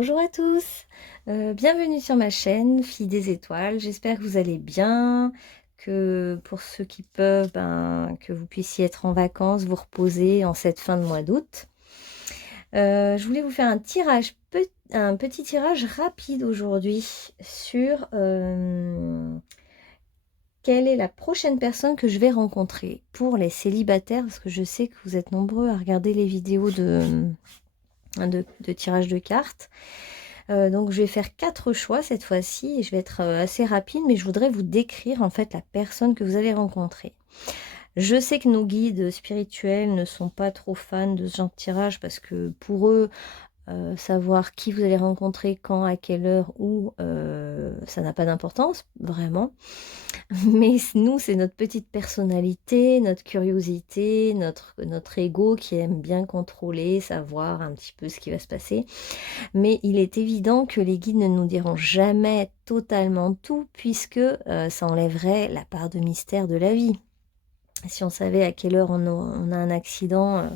Bonjour à tous, bienvenue sur ma chaîne Fille des Étoiles. J'espère que vous allez bien, que pour ceux qui peuvent, que vous puissiez être en vacances, vous reposer en cette fin de mois d'août. Je voulais vous faire un petit tirage rapide aujourd'hui sur quelle est la prochaine personne que je vais rencontrer pour les célibataires, parce que je sais que vous êtes nombreux à regarder les vidéos de tirage de cartes. Donc je vais faire 4 choix cette fois-ci et je vais être assez rapide, mais je voudrais vous décrire en fait la personne que vous allez rencontrer. Je sais que nos guides spirituels ne sont pas trop fans de ce genre de tirage parce que pour eux, savoir qui vous allez rencontrer, quand, à quelle heure, où, ça n'a pas d'importance, vraiment. Mais nous, c'est notre petite personnalité, notre curiosité, notre ego qui aime bien contrôler, savoir un petit peu ce qui va se passer. Mais il est évident que les guides ne nous diront jamais totalement tout, puisque ça enlèverait la part de mystère de la vie. Si on savait à quelle heure on a un accident,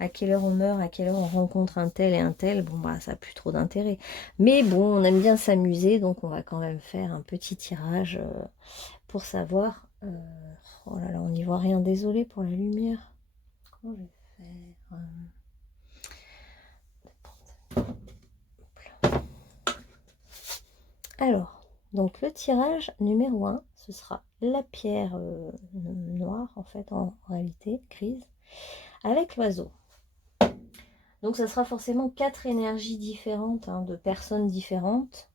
à quelle heure on meurt, à quelle heure on rencontre un tel et un tel, bon bah ça n'a plus trop d'intérêt. Mais bon, on aime bien s'amuser, donc on va quand même faire un petit tirage pour savoir. Oh là là, on n'y voit rien, désolé pour la lumière. Comment je vais faire Alors, donc le tirage numéro 1, ce sera la pierre noire, en fait, en réalité, grise, avec l'oiseau. Donc ça sera forcément 4 énergies différentes, de personnes différentes.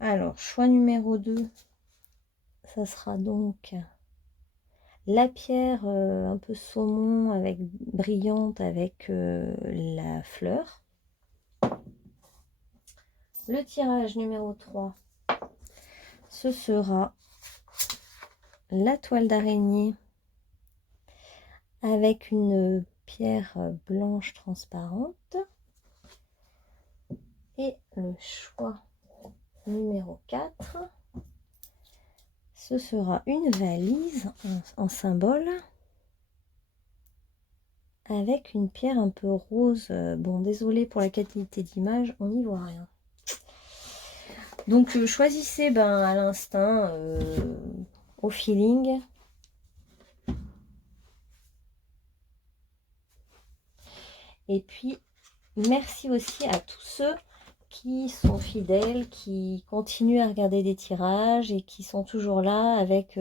Alors, choix numéro 2, ça sera donc la pierre un peu saumon, brillante, avec la fleur. Le tirage numéro 3, ce sera la toile d'araignée avec une pierre blanche transparente. Et le choix numéro 4, ce sera une valise en symbole avec une pierre un peu rose. Bon, désolé pour la qualité d'image, on n'y voit rien. Donc choisissez à l'instinct, au feeling. Et puis, merci aussi à tous ceux qui sont fidèles, qui continuent à regarder des tirages et qui sont toujours là avec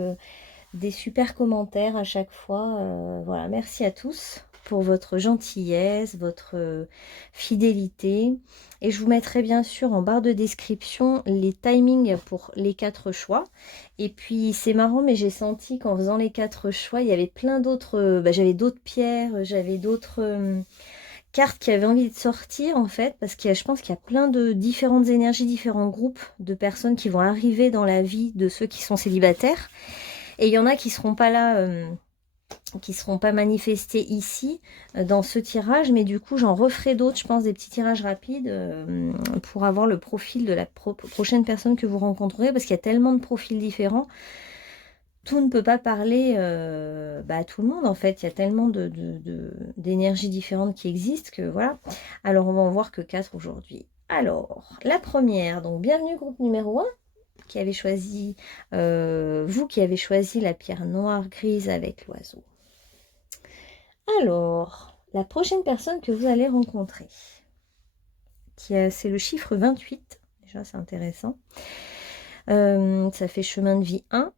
des super commentaires à chaque fois. Voilà, merci à tous pour votre gentillesse, votre fidélité. Et je vous mettrai bien sûr en barre de description les timings pour les 4 choix. Et puis c'est marrant, mais j'ai senti qu'en faisant les 4 choix, il y avait plein d'autres... j'avais d'autres pierres, j'avais d'autres... cartes qui avaient envie de sortir en fait, parce que je pense qu'il y a plein de différentes énergies, différents groupes de personnes qui vont arriver dans la vie de ceux qui sont célibataires, et il y en a qui seront pas là, qui seront pas manifestés ici dans ce tirage, mais du coup j'en referai d'autres, je pense, des petits tirages rapides pour avoir le profil de la prochaine personne que vous rencontrerez, parce qu'il y a tellement de profils différents. Tout ne peut pas parler à tout le monde en fait, il y a tellement d'énergies différentes qui existent que voilà. Alors on va en voir que 4 aujourd'hui. Alors la première, donc bienvenue groupe numéro 1 qui avait choisi, vous qui avez choisi la pierre noire grise avec l'oiseau. Alors la prochaine personne que vous allez rencontrer, c'est le chiffre 28, déjà c'est intéressant, ça fait chemin de vie 1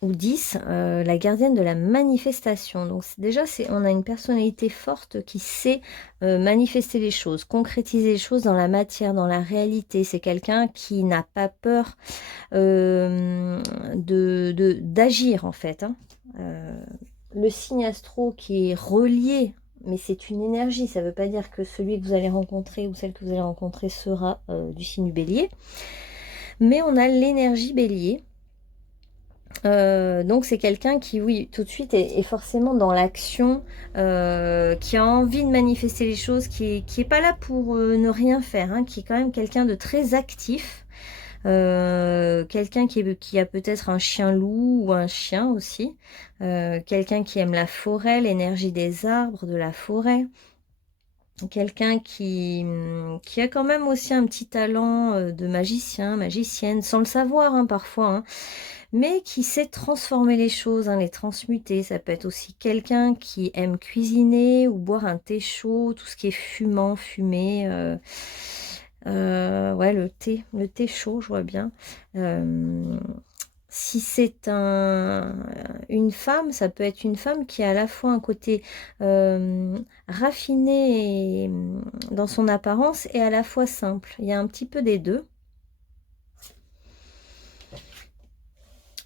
ou 10, la gardienne de la manifestation. Donc déjà, on a une personnalité forte qui sait manifester les choses, concrétiser les choses dans la matière, dans la réalité. C'est quelqu'un qui n'a pas peur d'agir en fait. Le signe astro qui est relié, mais c'est une énergie, ça ne veut pas dire que celui que vous allez rencontrer ou celle que vous allez rencontrer sera du signe du bélier. Mais on a l'énergie bélier. Donc c'est quelqu'un qui, oui, tout de suite est forcément dans l'action, qui a envie de manifester les choses, qui est pas là pour ne rien faire, qui est quand même quelqu'un de très actif, quelqu'un qui a peut-être un chien loup ou un chien aussi, quelqu'un qui aime la forêt, l'énergie des arbres, de la forêt. quelqu'un qui a quand même aussi un petit talent de magicien, magicienne, sans le savoir hein, parfois, hein, mais qui sait transformer les choses, hein, les transmuter. Ça peut être aussi quelqu'un qui aime cuisiner ou boire un thé chaud, tout ce qui est fumant, fumé. Ouais, le thé chaud, je vois bien. Si c'est une femme, ça peut être une femme qui a à la fois un côté raffiné dans son apparence et à la fois simple. Il y a un petit peu des deux.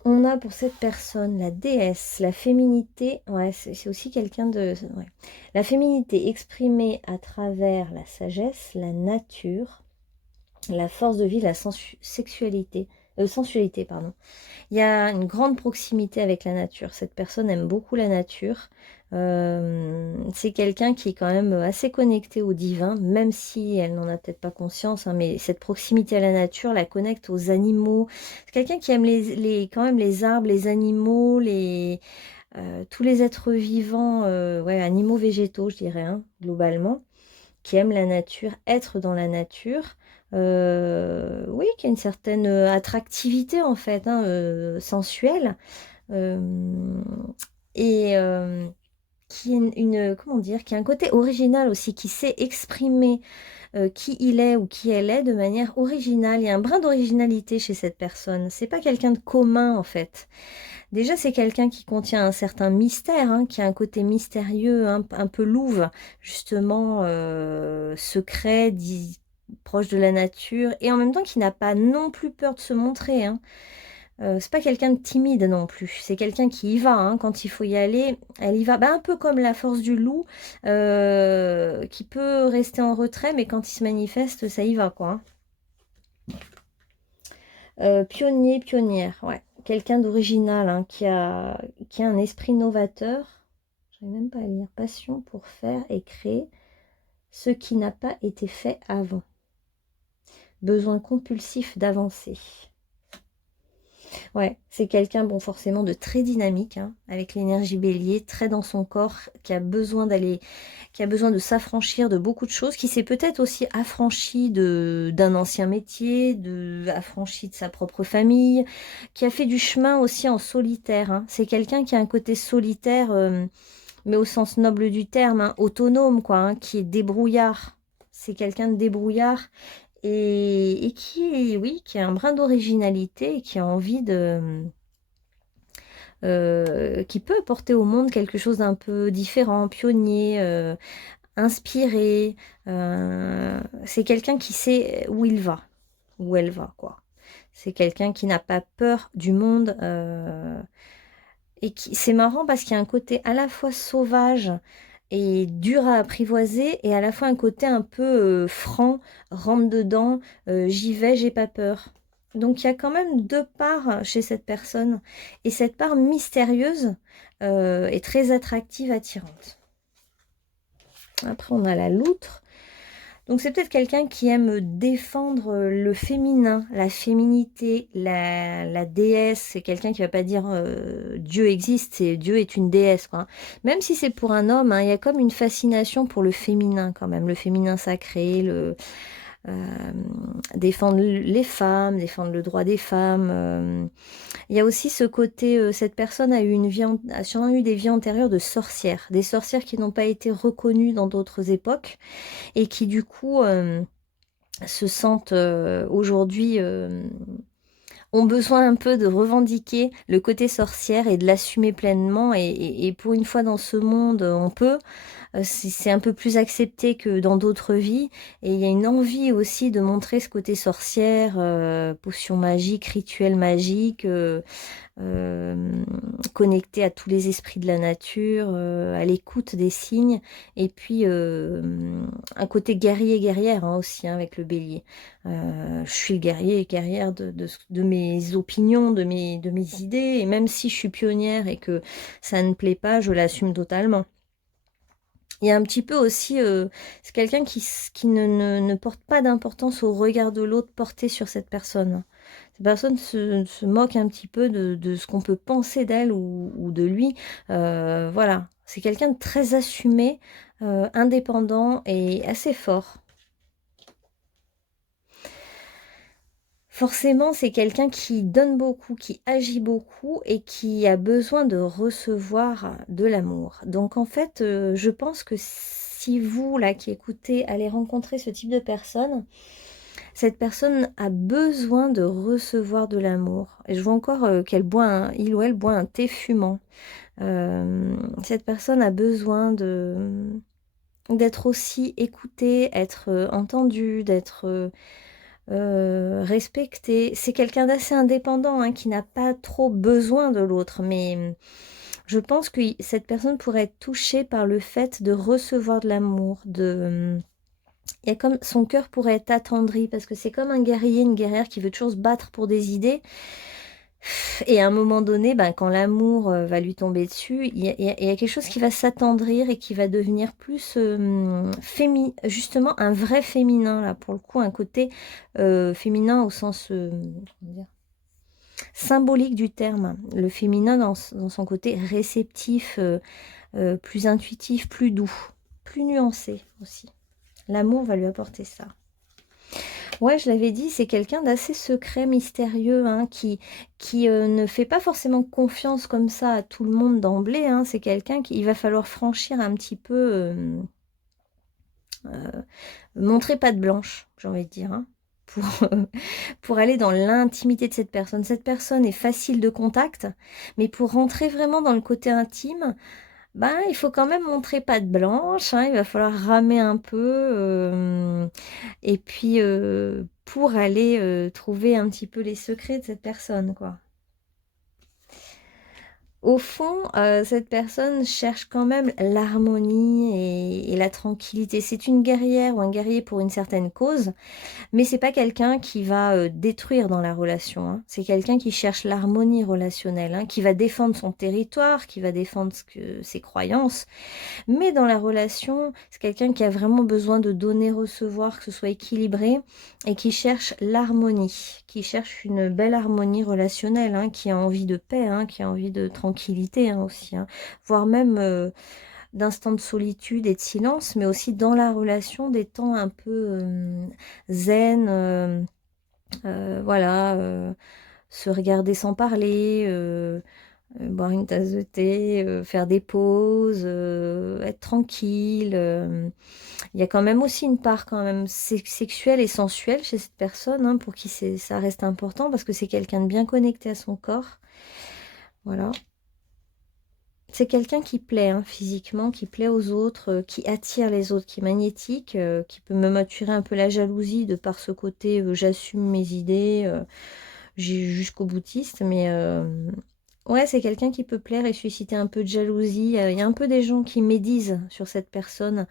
On a pour cette personne la déesse, la féminité. Ouais, c'est aussi quelqu'un de... Ouais. La féminité exprimée à travers la sagesse, la nature, la force de vie, la sensualité, pardon. Il y a une grande proximité avec la nature. Cette personne aime beaucoup la nature. C'est quelqu'un qui est quand même assez connecté au divin, même si elle n'en a peut-être pas conscience, hein, mais cette proximité à la nature la connecte aux animaux. C'est quelqu'un qui aime quand même les arbres, les animaux, tous les êtres vivants, ouais, animaux végétaux, je dirais, hein, globalement, qui aime la nature, être dans la nature. Oui, qui a une certaine attractivité en fait, hein, sensuelle, euh, et qui est comment dire, qui a un côté original aussi, qui sait exprimer qui il est ou qui elle est de manière originale. Il y a un brin d'originalité chez cette personne. C'est pas quelqu'un de commun en fait. Déjà, c'est quelqu'un qui contient un certain mystère, hein, qui a un côté mystérieux, un peu louve, justement, secret, proche de la nature, et en même temps qui n'a pas non plus peur de se montrer. Hein. C'est pas quelqu'un de timide non plus, c'est quelqu'un qui y va, hein, quand il faut y aller, elle y va, bah, un peu comme la force du loup, qui peut rester en retrait, mais quand il se manifeste, ça y va, quoi. Hein. Pionnier, pionnière, ouais. Quelqu'un d'original, hein, qui a un esprit novateur. Je n'arrive même pas à lire. Passion pour faire et créer ce qui n'a pas été fait avant. Besoin compulsif d'avancer. Ouais, c'est quelqu'un, bon, forcément de très dynamique, hein, avec l'énergie bélier, très dans son corps, qui a besoin de s'affranchir de beaucoup de choses, qui s'est peut-être aussi affranchi d'un ancien métier, affranchi de sa propre famille, qui a fait du chemin aussi en solitaire. Hein. C'est quelqu'un qui a un côté solitaire, mais au sens noble du terme, hein, autonome, quoi, hein, qui est débrouillard. C'est quelqu'un de débrouillard et qui, oui, qui a un brin d'originalité et qui a envie qui peut apporter au monde quelque chose d'un peu différent, pionnier, inspiré. C'est quelqu'un qui sait où il va, où elle va, quoi. C'est quelqu'un qui n'a pas peur du monde. Et c'est marrant parce qu'il y a un côté à la fois sauvage et dur à apprivoiser et à la fois un côté un peu franc, rentre dedans, j'y vais, j'ai pas peur. Donc il y a quand même deux parts chez cette personne et cette part mystérieuse est très attractive, attirante. Après on a la loutre. Donc c'est peut-être quelqu'un qui aime défendre le féminin, la féminité, la déesse. C'est quelqu'un qui va pas dire Dieu existe, c'est Dieu est une déesse, quoi. Même si c'est pour un homme, hein, il y a comme une fascination pour le féminin quand même, le féminin sacré, euh, défendre les femmes, défendre le droit des femmes. Il y a aussi ce côté, cette personne a sûrement eu des vies antérieures de sorcières, des sorcières qui n'ont pas été reconnues dans d'autres époques et qui du coup se sentent aujourd'hui, ont besoin un peu de revendiquer le côté sorcière et de l'assumer pleinement. Et pour une fois dans ce monde, on peut. C'est un peu plus accepté que dans d'autres vies. Et il y a une envie aussi de montrer ce côté sorcière, potion magique, rituel magique, connecté à tous les esprits de la nature, à l'écoute des signes. Et puis un côté guerrier et guerrière hein, aussi hein, avec le bélier. Je suis le guerrier et guerrière de mes opinions, de mes idées. Et même si je suis pionnière et que ça ne plaît pas, je l'assume totalement. Il y a un petit peu aussi, c'est quelqu'un qui ne porte pas d'importance au regard de l'autre porté sur cette personne. Cette personne se moque un petit peu de ce qu'on peut penser d'elle ou de lui. Voilà, c'est quelqu'un de très assumé, indépendant et assez fort. Forcément, c'est quelqu'un qui donne beaucoup, qui agit beaucoup et qui a besoin de recevoir de l'amour. Donc en fait, je pense que si vous, là, qui écoutez, allez rencontrer ce type de personne, cette personne a besoin de recevoir de l'amour. Et je vois encore il ou elle boit un thé fumant. Cette personne a besoin d'être aussi écoutée, être entendue, d'être respectée. C'est quelqu'un d'assez indépendant, hein, qui n'a pas trop besoin de l'autre, mais je pense que cette personne pourrait être touchée par le fait de recevoir de l'amour, il y a comme son cœur pourrait être attendri parce que c'est comme un guerrier, une guerrière qui veut toujours se battre pour des idées. Et à un moment donné, ben, quand l'amour va lui tomber dessus, il y a quelque chose qui va s'attendrir et qui va devenir plus justement un vrai féminin, là, pour le coup, un côté féminin au sens comment dire, symbolique du terme. Le féminin dans son côté réceptif, plus intuitif, plus doux, plus nuancé aussi. L'amour va lui apporter ça. Ouais, je l'avais dit, c'est quelqu'un d'assez secret, mystérieux, hein, qui ne fait pas forcément confiance comme ça à tout le monde d'emblée, hein. C'est quelqu'un qu'il va falloir franchir un petit peu, montrer patte blanche, j'ai envie de dire, hein, pour, pour aller dans l'intimité de cette personne. Cette personne est facile de contact, mais pour rentrer vraiment dans le côté intime, ben, il faut quand même montrer patte blanche, hein, il va falloir ramer un peu, et puis pour aller trouver un petit peu les secrets de cette personne, quoi. Au fond, cette personne cherche quand même l'harmonie et la tranquillité. C'est une guerrière ou un guerrier pour une certaine cause, mais c'est pas quelqu'un qui va détruire dans la relation, hein. C'est quelqu'un qui cherche l'harmonie relationnelle, hein, qui va défendre son territoire, qui va défendre ses croyances. Mais dans la relation, c'est quelqu'un qui a vraiment besoin de donner, recevoir, que ce soit équilibré et qui cherche l'harmonie, qui cherche une belle harmonie relationnelle, hein, qui a envie de paix, hein, qui a envie de tranquillité, hein, aussi, hein, voire même d'instants de solitude et de silence, mais aussi dans la relation des temps un peu zen, voilà, se regarder sans parler, boire une tasse de thé, faire des pauses, être tranquille. Il y a quand même aussi une part quand même sexuelle et sensuelle chez cette personne, hein, pour qui ça reste important parce que c'est quelqu'un de bien connecté à son corps. Voilà. C'est quelqu'un qui plaît, hein, physiquement, qui plaît aux autres, qui attire les autres, qui est magnétique, qui peut même attirer un peu la jalousie de par ce côté j'assume mes idées, jusqu'au boutiste, mais ouais, c'est quelqu'un qui peut plaire et susciter un peu de jalousie. Il y a un peu des gens qui médisent sur cette personne,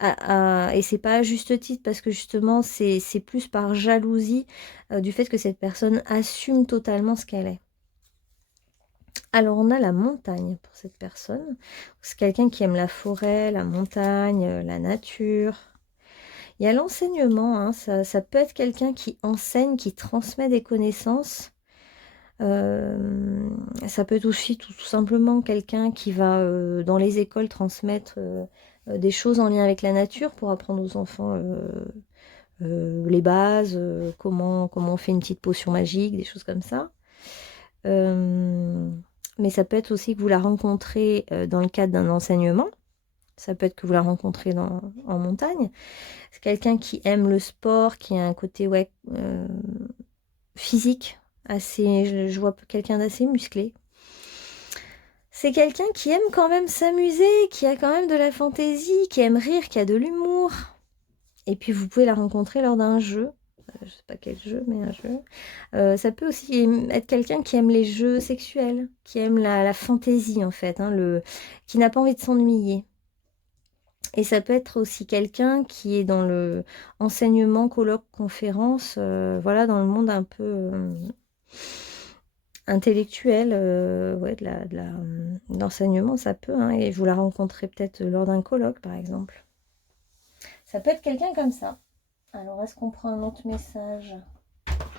et c'est pas à juste titre parce que justement c'est plus par jalousie du fait que cette personne assume totalement ce qu'elle est. Alors on a la montagne pour cette personne. C'est quelqu'un qui aime la forêt, la montagne, la nature. Il y a l'enseignement, hein, ça peut être quelqu'un qui enseigne, qui transmet des connaissances. Ça peut être aussi tout simplement quelqu'un qui va dans les écoles transmettre des choses en lien avec la nature pour apprendre aux enfants les bases, comment on fait une petite potion magique, des choses comme ça. Mais ça peut être aussi que vous la rencontrez dans le cadre d'un enseignement. Ça peut être que vous la rencontrez en montagne. C'est quelqu'un qui aime le sport, qui a un côté physique, assez, je vois quelqu'un d'assez musclé. C'est quelqu'un qui aime quand même s'amuser, qui a quand même de la fantaisie, qui aime rire, qui a de l'humour. Et puis vous pouvez la rencontrer lors d'un jeu. Je sais pas quel jeu, mais un jeu. Ça peut aussi être quelqu'un qui aime les jeux sexuels, qui aime la fantaisie en fait, hein, qui n'a pas envie de s'ennuyer. Et ça peut être aussi quelqu'un qui est dans le enseignement, colloque, conférence, voilà, dans le monde un peu intellectuelle, ouais, d'enseignement, ça peut, hein, et vous la rencontrez peut-être lors d'un colloque, par exemple. Ça peut être quelqu'un comme ça. Alors, est-ce qu'on prend un autre message?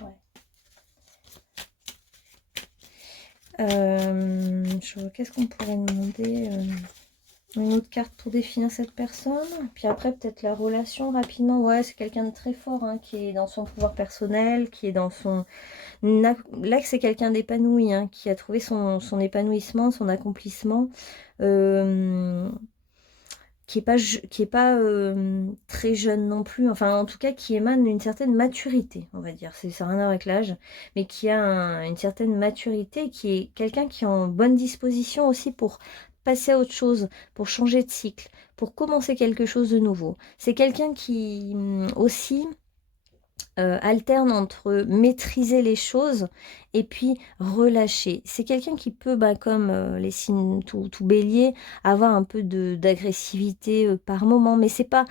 Ouais. Qu'est-ce qu'on pourrait demander? Une autre carte pour définir cette personne. Puis après, peut-être la relation rapidement. Ouais, c'est quelqu'un de très fort, hein, qui est dans son pouvoir personnel, qui est dans son... Là, c'est quelqu'un d'épanoui, hein, qui a trouvé son épanouissement, son accomplissement. Qui est pas très jeune non plus, enfin en tout cas qui émane d'une certaine maturité, on va dire, ça n'a rien à voir avec l'âge, mais qui a une certaine maturité, qui est quelqu'un qui est en bonne disposition aussi pour passer à autre chose, pour changer de cycle, pour commencer quelque chose de nouveau. C'est quelqu'un qui aussi alterne entre maîtriser les choses et puis relâcher. C'est quelqu'un qui peut, bah, comme les signes tout bélier, avoir un peu d'agressivité par moment, mais c'est pas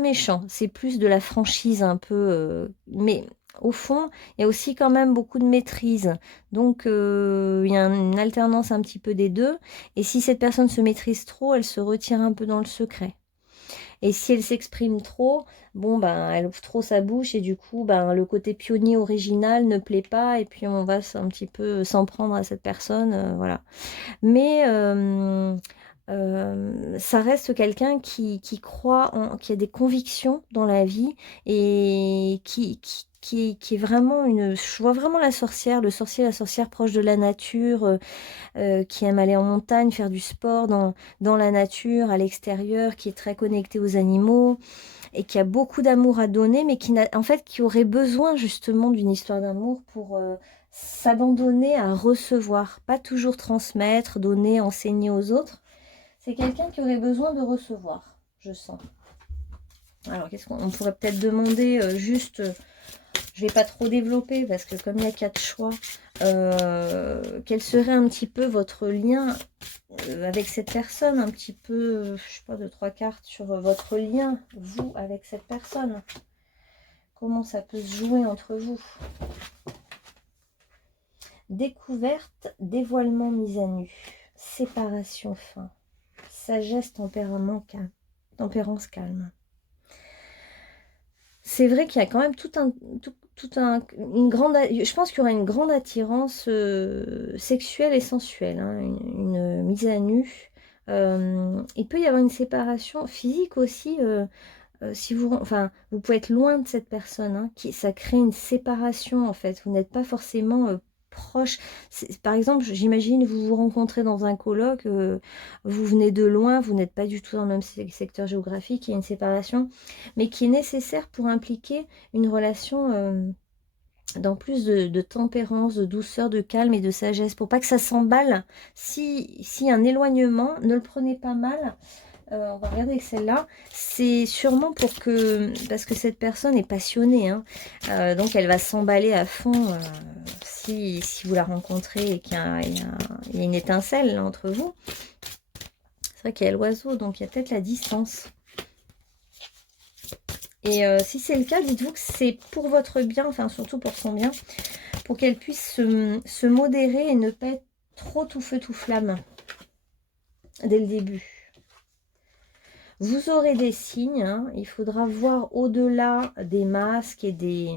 méchant, c'est plus de la franchise un peu, mais au fond, il y a aussi quand même beaucoup de maîtrise. Donc, il y a une alternance un petit peu des deux. Et si cette personne se maîtrise trop, elle se retire un peu dans le secret. Et si elle s'exprime trop, bon, ben, elle ouvre trop sa bouche et du coup, ben, le côté pionnier original ne plaît pas et puis on va un petit peu s'en prendre à cette personne, voilà. Mais ça reste quelqu'un qui croit, qui a des convictions dans la vie et qui est vraiment une... Je vois vraiment la sorcière, le sorcier, la sorcière proche de la nature, qui aime aller en montagne, faire du sport dans la nature, à l'extérieur, qui est très connecté aux animaux et qui a beaucoup d'amour à donner, mais en fait, qui aurait besoin justement d'une histoire d'amour pour s'abandonner à recevoir, pas toujours transmettre, donner, enseigner aux autres. C'est quelqu'un qui aurait besoin de recevoir, je sens. Alors, qu'est-ce qu'on pourrait peut-être demander juste... je ne vais pas trop développer parce que comme il y a 4 choix, quel serait un petit peu votre lien avec cette personne, un petit peu, je sais pas, 2-3 cartes sur votre lien, vous, avec cette personne. Comment ça peut se jouer entre vous? Découverte, dévoilement, mise à nu, séparation, fin, sagesse, tempérance calme. C'est vrai qu'il y a quand même une grande... Je pense qu'il y aura une grande attirance sexuelle et sensuelle, hein, une mise à nu. Il peut y avoir une séparation physique aussi. Si vous, enfin, vous pouvez être loin de cette personne, hein, ça crée une séparation en fait. Vous n'êtes pas forcément proche. Par exemple, j'imagine vous vous rencontrez dans un colloque, vous venez de loin, vous n'êtes pas du tout dans le même secteur géographique, il y a une séparation, mais qui est nécessaire pour impliquer une relation dans plus de tempérance, de douceur, de calme et de sagesse, pour pas que ça s'emballe. Si un éloignement, ne le prenez pas mal. On va regarder avec celle-là. C'est sûrement parce que cette personne est passionnée, hein. Donc elle va s'emballer à fond si vous la rencontrez et qu'il y a une étincelle là, entre vous. C'est vrai qu'il y a l'oiseau, donc il y a peut-être la distance. Et si c'est le cas, dites-vous que c'est pour votre bien, enfin surtout pour son bien, pour qu'elle puisse se modérer et ne pas être trop tout feu tout flamme dès le début. Vous aurez des signes, hein. Il faudra voir au-delà des masques et des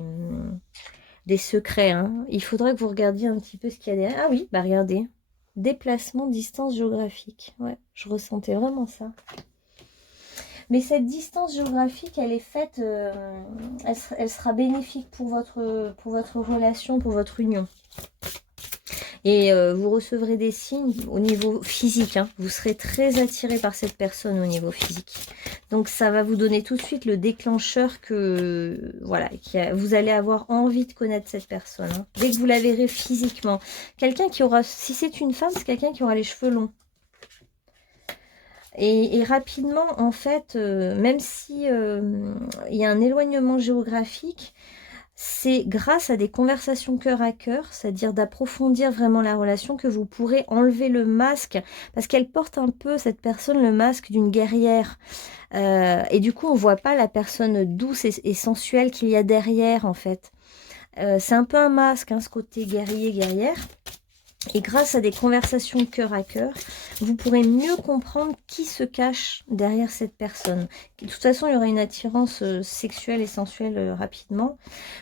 secrets, hein. Il faudra que vous regardiez un petit peu ce qu'il y a derrière. Ah oui, bah regardez. Déplacement, distance géographique. Ouais, je ressentais vraiment ça. Mais cette distance géographique, elle est faite, elle sera bénéfique pour votre relation, pour votre union. Et vous recevrez des signes au niveau physique, hein. Vous serez très attiré par cette personne au niveau physique. Donc ça va vous donner tout de suite le déclencheur que voilà, vous allez avoir envie de connaître cette personne, hein, dès que vous la verrez physiquement. Quelqu'un qui aura, si c'est une femme, c'est quelqu'un qui aura les cheveux longs. Et rapidement, en fait, même si il y a un éloignement géographique, c'est grâce à des conversations cœur à cœur, c'est-à-dire d'approfondir vraiment la relation, que vous pourrez enlever le masque, parce qu'elle porte un peu, cette personne, le masque d'une guerrière. Et du coup, on ne voit pas la personne douce et sensuelle qu'il y a derrière, en fait. C'est un peu un masque, hein, ce côté guerrier, guerrière. Et grâce à des conversations cœur à cœur, vous pourrez mieux comprendre qui se cache derrière cette personne. De toute façon, il y aura une attirance sexuelle et sensuelle rapidement.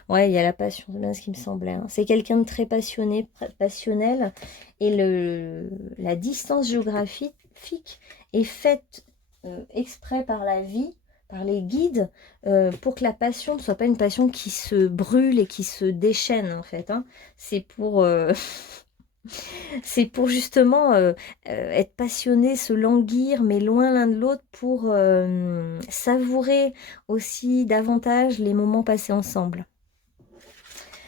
Ouais, il y a la passion, c'est bien ce qui me semblait, hein. C'est quelqu'un de très passionné, passionnel. Et la distance géographique est faite exprès par la vie, par les guides, pour que la passion ne soit pas une passion qui se brûle et qui se déchaîne, en fait, hein. C'est pour... c'est pour justement être passionné, se languir, mais loin l'un de l'autre pour savourer aussi davantage les moments passés ensemble.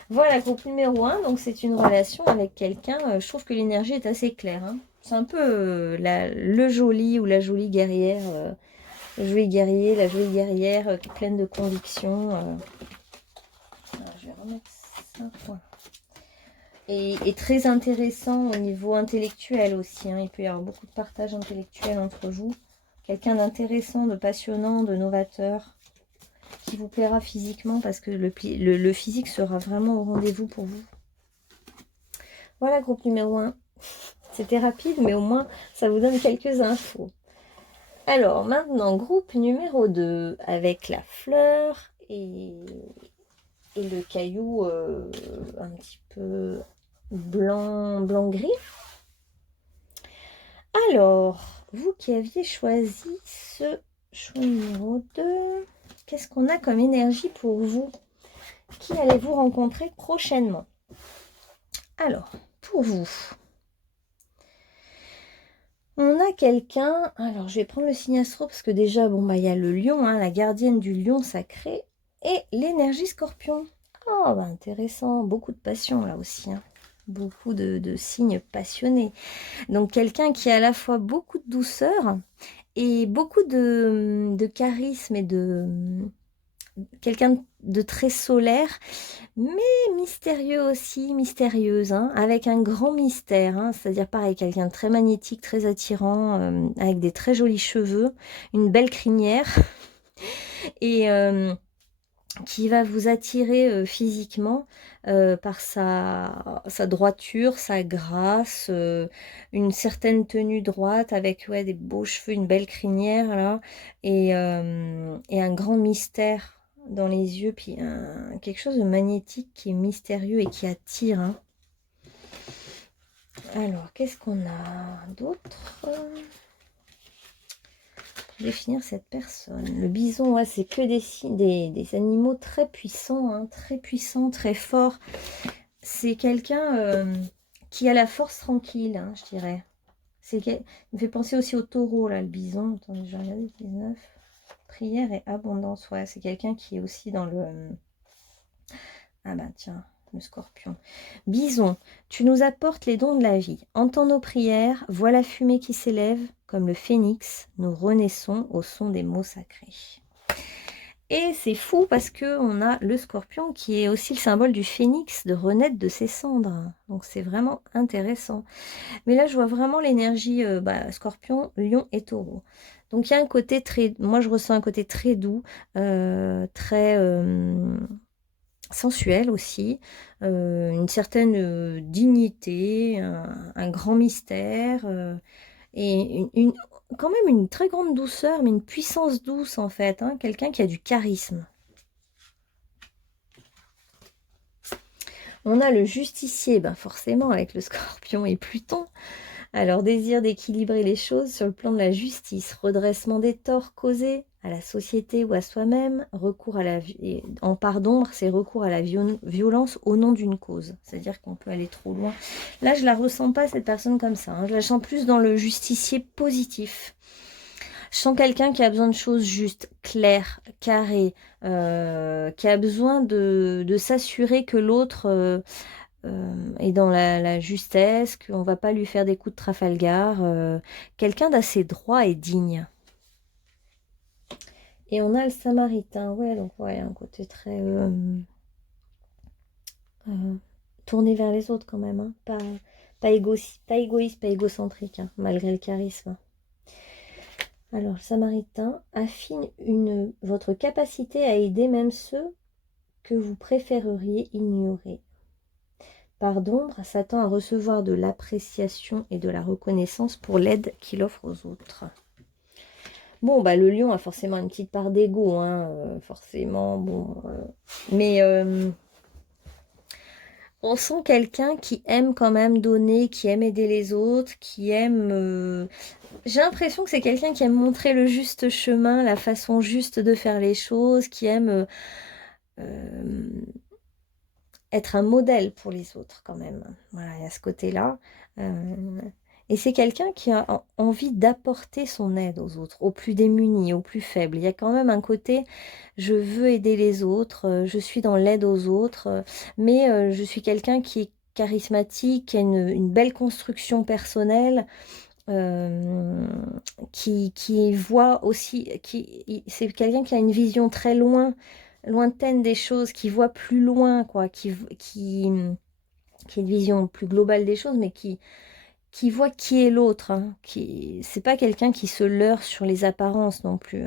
Voilà, groupe numéro 1, donc c'est une relation avec quelqu'un. Je trouve que l'énergie est assez claire, hein. C'est un peu le joli ou la jolie guerrière, le joli guerrier, la jolie guerrière pleine de conviction. Alors, je vais remettre ça. Voilà. Et très intéressant au niveau intellectuel aussi, hein. Il peut y avoir beaucoup de partage intellectuel entre vous. Quelqu'un d'intéressant, de passionnant, de novateur, qui vous plaira physiquement parce que le physique sera vraiment au rendez-vous pour vous. Voilà, groupe numéro 1. C'était rapide, mais au moins, ça vous donne quelques infos. Alors, maintenant, groupe numéro 2, avec la fleur et le caillou un petit peu blanc-gris. Alors, vous qui aviez choisi ce choix numéro 2, qu'est-ce qu'on a comme énergie pour vous? Qui allez-vous rencontrer prochainement? Alors, pour vous, on a quelqu'un... Alors, je vais prendre le signe astro parce que déjà, bon, bah, il y a le lion, hein, la gardienne du lion sacré et l'énergie scorpion. Oh, bah, intéressant. Beaucoup de passion là aussi, hein. Beaucoup de signes passionnés. Donc, quelqu'un qui a à la fois beaucoup de douceur et beaucoup de charisme et de... quelqu'un de très solaire, mais mystérieux aussi, mystérieuse, hein, avec un grand mystère, hein, c'est-à-dire pareil, quelqu'un de très magnétique, très attirant, avec des très jolis cheveux, une belle crinière, et qui va vous attirer physiquement par sa droiture, sa grâce, une certaine tenue droite avec ouais, des beaux cheveux, une belle crinière, là, et un grand mystère dans les yeux, puis quelque chose de magnétique qui est mystérieux et qui attire, hein. Alors, qu'est-ce qu'on a d'autre pour définir cette personne? Le bison, ouais, c'est que des animaux très puissants, hein, très forts. C'est quelqu'un qui a la force tranquille, hein, je dirais. Il me fait penser aussi au taureau, là, le bison. Attendez, je vais regarder, 19. Prière et abondance, ouais, c'est quelqu'un qui est aussi dans le... Ah bah tiens, le scorpion. Bison, tu nous apportes les dons de la vie. Entends nos prières, vois la fumée qui s'élève. Comme le phénix, nous renaissons au son des mots sacrés. Et c'est fou parce qu'on a le scorpion qui est aussi le symbole du phénix, de renaître de ses cendres. Donc c'est vraiment intéressant. Mais là, je vois vraiment l'énergie scorpion, lion et taureau. Donc il y a un côté très... Moi, je ressens un côté très doux, très sensuel aussi, une certaine dignité, un grand mystère, et quand même une très grande douceur, mais une puissance douce en fait, hein, quelqu'un qui a du charisme. On a le justicier, ben forcément avec le scorpion et Pluton. Alors, désir d'équilibrer les choses sur le plan de la justice, redressement des torts causés à la société ou à soi-même, recours à la en part d'ombre, c'est recours à la violence au nom d'une cause. C'est-à-dire qu'on peut aller trop loin. Là, je la ressens pas, cette personne comme ça, hein. Je la sens plus dans le justicier positif. Je sens quelqu'un qui a besoin de choses justes, claires, carrées, qui a besoin de s'assurer que l'autre... et dans la justesse, qu'on va pas lui faire des coups de Trafalgar, quelqu'un d'assez droit et digne. Et on a le samaritain, ouais, donc ouais, un côté très tourné vers les autres quand même, hein. Pas égoïste, pas égocentrique, hein, malgré le charisme. Alors, le samaritain affine votre capacité à aider même ceux que vous préféreriez ignorer. part d'ombre, s'attend à recevoir de l'appréciation et de la reconnaissance pour l'aide qu'il offre aux autres. Bon, bah le lion a forcément une petite part d'ego, hein, forcément, bon. Mais on sent quelqu'un qui aime quand même donner, qui aime aider les autres, qui aime... J'ai l'impression que c'est quelqu'un qui aime montrer le juste chemin, la façon juste de faire les choses, qui aime euh, être un modèle pour les autres quand même. Voilà, il y a ce côté-là. Et c'est quelqu'un qui a envie d'apporter son aide aux autres, aux plus démunis, aux plus faibles. Il y a quand même un côté, je veux aider les autres, je suis dans l'aide aux autres, mais je suis quelqu'un qui est charismatique, qui a une belle construction personnelle, qui voit aussi, c'est quelqu'un qui a une vision très lointaine des choses, qui voit plus loin, quoi, qui a une vision plus globale des choses, mais qui voit qui est l'autre, hein, c'est pas quelqu'un qui se leurre sur les apparences non plus.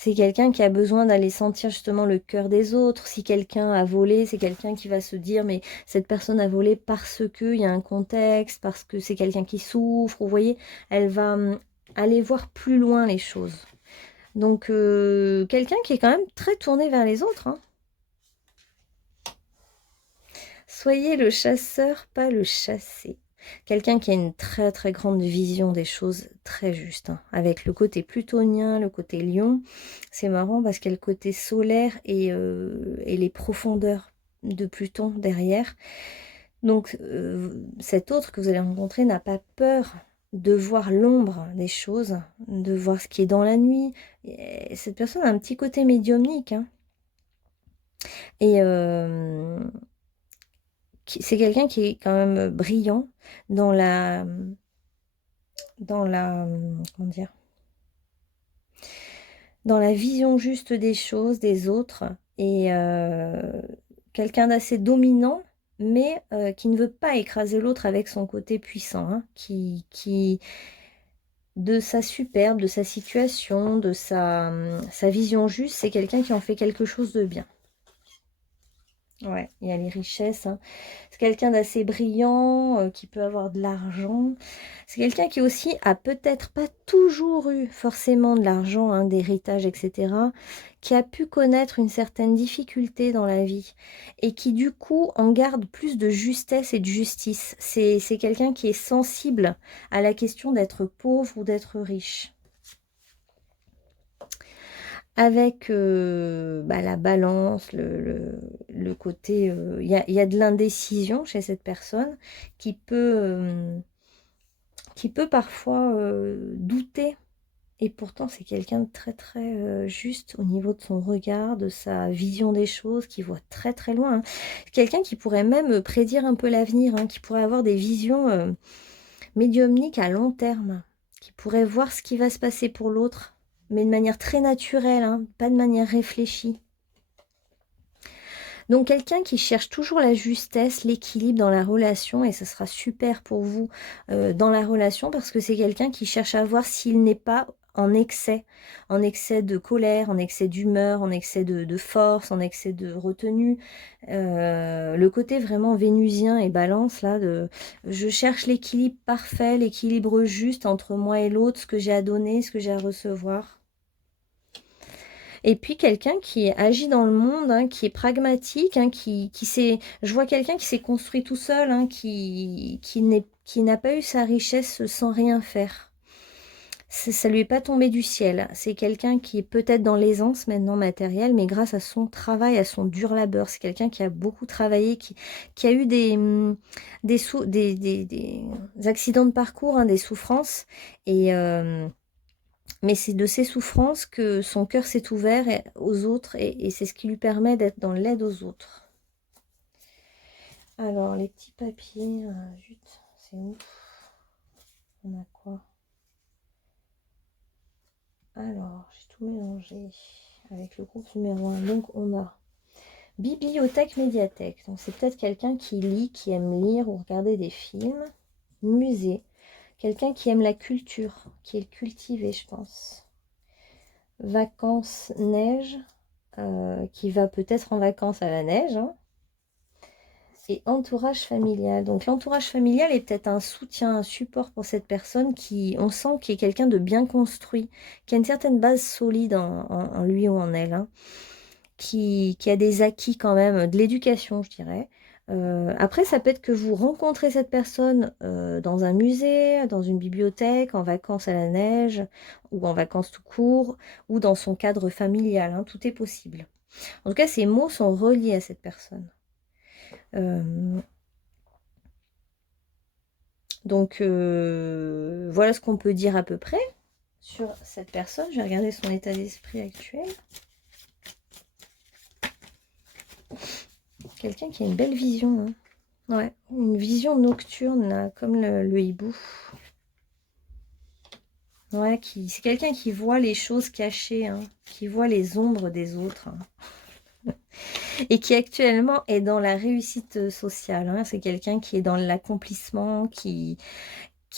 C'est quelqu'un qui a besoin d'aller sentir justement le cœur des autres. Si quelqu'un a volé, c'est quelqu'un qui va se dire, mais cette personne a volé parce qu'il y a un contexte, parce que c'est quelqu'un qui souffre. Vous voyez, elle va aller voir plus loin les choses. Donc, quelqu'un qui est quand même très tourné vers les autres, hein. Soyez le chasseur, pas le chassé. Quelqu'un qui a une très très grande vision des choses, très juste, hein. Avec le côté plutonien, le côté lion, c'est marrant parce qu'il y a le côté solaire et les profondeurs de Pluton derrière. Donc cet autre que vous allez rencontrer n'a pas peur de voir l'ombre des choses, de voir ce qui est dans la nuit. Et cette personne a un petit côté médiumnique, hein. Et c'est quelqu'un qui est quand même brillant dans la, comment dire, dans la vision juste des choses, des autres, et quelqu'un d'assez dominant, mais qui ne veut pas écraser l'autre avec son côté puissant, hein, de sa superbe, de sa situation, de sa vision juste, c'est quelqu'un qui en fait quelque chose de bien. Ouais, il y a les richesses, hein. C'est quelqu'un d'assez brillant, qui peut avoir de l'argent. C'est quelqu'un qui aussi a peut-être pas toujours eu forcément de l'argent, hein, d'héritage, etc. Qui a pu connaître une certaine difficulté dans la vie et qui du coup en garde plus de justesse et de justice. C'est quelqu'un qui est sensible à la question d'être pauvre ou d'être riche. Avec la balance, le côté... Il y a de l'indécision chez cette personne qui peut parfois douter. Et pourtant, c'est quelqu'un de très très juste au niveau de son regard, de sa vision des choses, qui voit très très loin, hein. Quelqu'un qui pourrait même prédire un peu l'avenir, hein, qui pourrait avoir des visions médiumniques à long terme, qui pourrait voir ce qui va se passer pour l'autre, mais de manière très naturelle, hein, pas de manière réfléchie. Donc quelqu'un qui cherche toujours la justesse, l'équilibre dans la relation, et ce sera super pour vous dans la relation, parce que c'est quelqu'un qui cherche à voir s'il n'est pas en excès de colère, en excès d'humeur, en excès de force, en excès de retenue. Le côté vraiment vénusien et balance, là, je cherche l'équilibre parfait, l'équilibre juste entre moi et l'autre, ce que j'ai à donner, ce que j'ai à recevoir. Et puis quelqu'un qui agit dans le monde, hein, qui est pragmatique, hein, je vois quelqu'un qui s'est construit tout seul, hein, qui n'a pas eu sa richesse sans rien faire. Ça lui est pas tombé du ciel. C'est quelqu'un qui est peut-être dans l'aisance maintenant matérielle, mais grâce à son travail, à son dur labeur. C'est quelqu'un qui a beaucoup travaillé, qui a eu des accidents de parcours, hein, des souffrances. Mais c'est de ses souffrances que son cœur s'est ouvert aux autres, et c'est ce qui lui permet d'être dans l'aide aux autres. Alors, les petits papiers, zut, c'est où? On a quoi? Alors, j'ai tout mélangé avec le groupe numéro 1. Donc, on a bibliothèque, médiathèque. Donc, c'est peut-être quelqu'un qui lit, qui aime lire ou regarder des films. Musée. Quelqu'un qui aime la culture, qui est cultivé, je pense. Vacances, neige. Qui va peut-être en vacances à la neige, hein. Et entourage familial. Donc l'entourage familial est peut-être un soutien, un support pour cette personne qui, on sent, qui est quelqu'un de bien construit, qui a une certaine base solide en lui ou en elle, hein, qui a des acquis quand même, de l'éducation, je dirais. Après, ça peut être que vous rencontrez cette personne dans un musée, dans une bibliothèque, en vacances à la neige, ou en vacances tout court, ou dans son cadre familial, hein, tout est possible. En tout cas, ces mots sont reliés à cette personne. Euh, Donc voilà ce qu'on peut dire à peu près sur cette personne. Je vais regarder son état d'esprit actuel. Quelqu'un qui a une belle vision. Hein. Ouais, une vision nocturne, là, comme le hibou. Ouais, c'est quelqu'un qui voit les choses cachées, hein, qui voit les ombres des autres. Hein, et qui actuellement est dans la réussite sociale. Hein. C'est quelqu'un qui est dans l'accomplissement, qui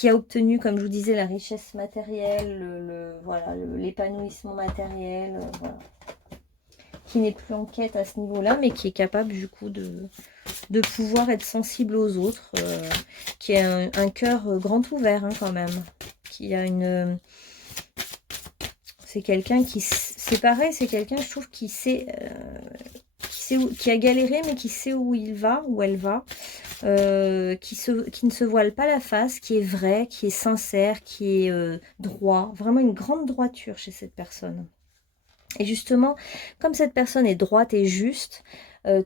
a obtenu, comme je vous disais, la richesse matérielle, voilà, l'épanouissement matériel, voilà. Qui n'est plus en quête à ce niveau-là, mais qui est capable du coup de pouvoir être sensible aux autres, qui a un cœur grand ouvert hein, quand même, qui a une... c'est quelqu'un qui... C'est pareil, c'est quelqu'un, je trouve, qui a galéré, mais qui sait où il va, où elle va, qui ne se voile pas la face, qui est vrai, qui est sincère, qui est droit. Vraiment une grande droiture chez cette personne. Et justement, comme cette personne est droite et juste,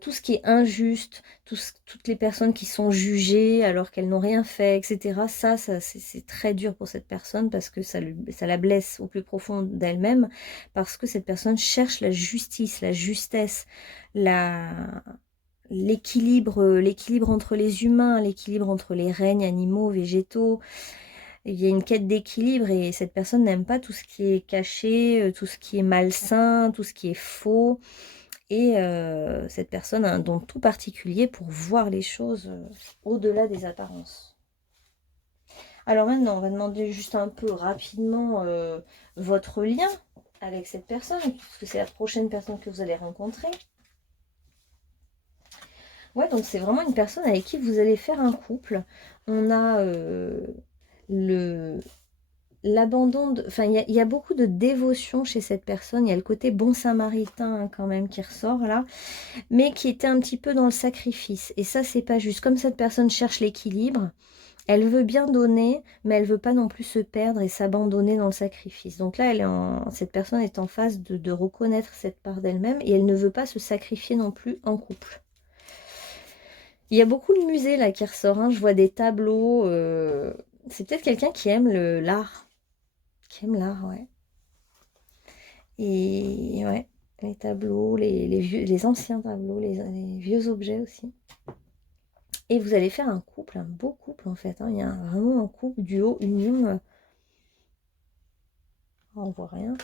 tout ce qui est injuste, toutes les personnes qui sont jugées alors qu'elles n'ont rien fait, etc., ça c'est très dur pour cette personne parce que ça la blesse au plus profond d'elle-même, parce que cette personne cherche la justice, la justesse, l'équilibre entre les humains, l'équilibre entre les règnes animaux, végétaux. Il y a une quête d'équilibre et cette personne n'aime pas tout ce qui est caché, tout ce qui est malsain, tout ce qui est faux. Et cette personne a un don tout particulier pour voir les choses au-delà des apparences. Alors maintenant, on va demander juste un peu rapidement votre lien avec cette personne, puisque c'est la prochaine personne que vous allez rencontrer. Ouais, donc c'est vraiment une personne avec qui vous allez faire un couple. On a l'abandon enfin, il y a beaucoup de dévotion chez cette personne. Il y a le côté bon samaritain hein, quand même qui ressort là, mais qui était un petit peu dans le sacrifice. Et ça, c'est pas juste. Comme cette personne cherche l'équilibre, elle veut bien donner, mais elle veut pas non plus se perdre et s'abandonner dans le sacrifice. Donc là, cette personne est en phase de reconnaître cette part d'elle-même et elle ne veut pas se sacrifier non plus en couple. Il y a beaucoup de musées là qui ressort. Hein. Je vois des tableaux. C'est peut-être quelqu'un qui aime l'art. Qui aime l'art, ouais. Et ouais, les tableaux, les anciens tableaux, les vieux objets aussi. Et vous allez faire un couple, un beau couple en fait. Hein. Il y a vraiment un couple, duo, union. On voit rien.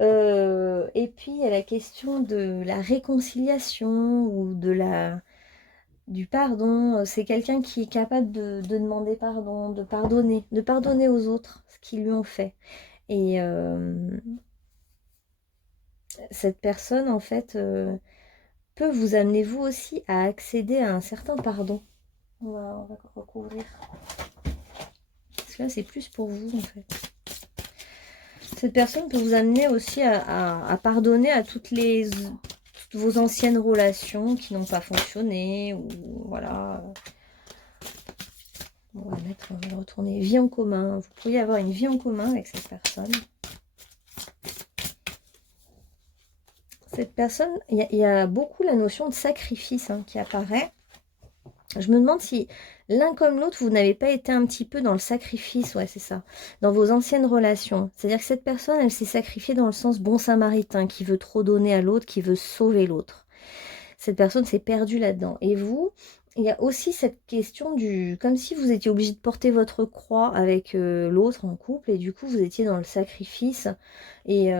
Et puis il y a la question de la réconciliation ou du pardon. C'est quelqu'un qui est capable de demander pardon, de pardonner aux autres ce qu'ils lui ont fait. Et cette personne, en fait, peut vous amener vous aussi à accéder à un certain pardon. On va recouvrir. Parce que là, c'est plus pour vous, en fait. Cette personne peut vous amener aussi à pardonner à toutes vos anciennes relations qui n'ont pas fonctionné. Ou voilà. On va le retourner. Vie en commun. Vous pourriez avoir une vie en commun avec cette personne. Cette personne, il y a beaucoup la notion de sacrifice hein, qui apparaît. Je me demande si l'un comme l'autre, vous n'avez pas été un petit peu dans le sacrifice, ouais c'est ça, dans vos anciennes relations. C'est-à-dire que cette personne, elle s'est sacrifiée dans le sens bon samaritain, qui veut trop donner à l'autre, qui veut sauver l'autre. Cette personne s'est perdue là-dedans. Et vous, il y a aussi cette question comme si vous étiez obligé de porter votre croix avec l'autre en couple, et du coup vous étiez dans le sacrifice, et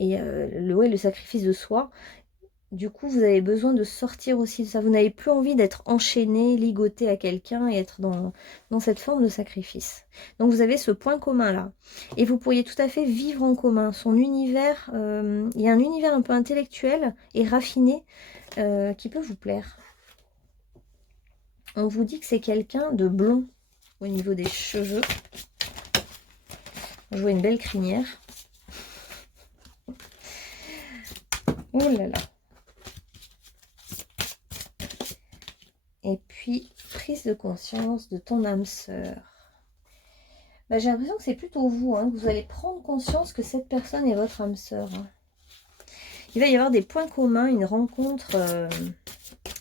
le sacrifice de soi. Du coup, vous avez besoin de sortir aussi de ça. Vous n'avez plus envie d'être enchaîné, ligoté à quelqu'un et être dans cette forme de sacrifice. Donc, vous avez ce point commun-là. Et vous pourriez tout à fait vivre en commun. Son univers, il y a un univers un peu intellectuel et raffiné qui peut vous plaire. On vous dit que c'est quelqu'un de blond au niveau des cheveux. Je vois une belle crinière. Ouh là là. Et puis, prise de conscience de ton âme sœur. Bah, j'ai l'impression que c'est plutôt vous, hein, que vous allez prendre conscience que cette personne est votre âme sœur. Hein. Il va y avoir des points communs, une rencontre.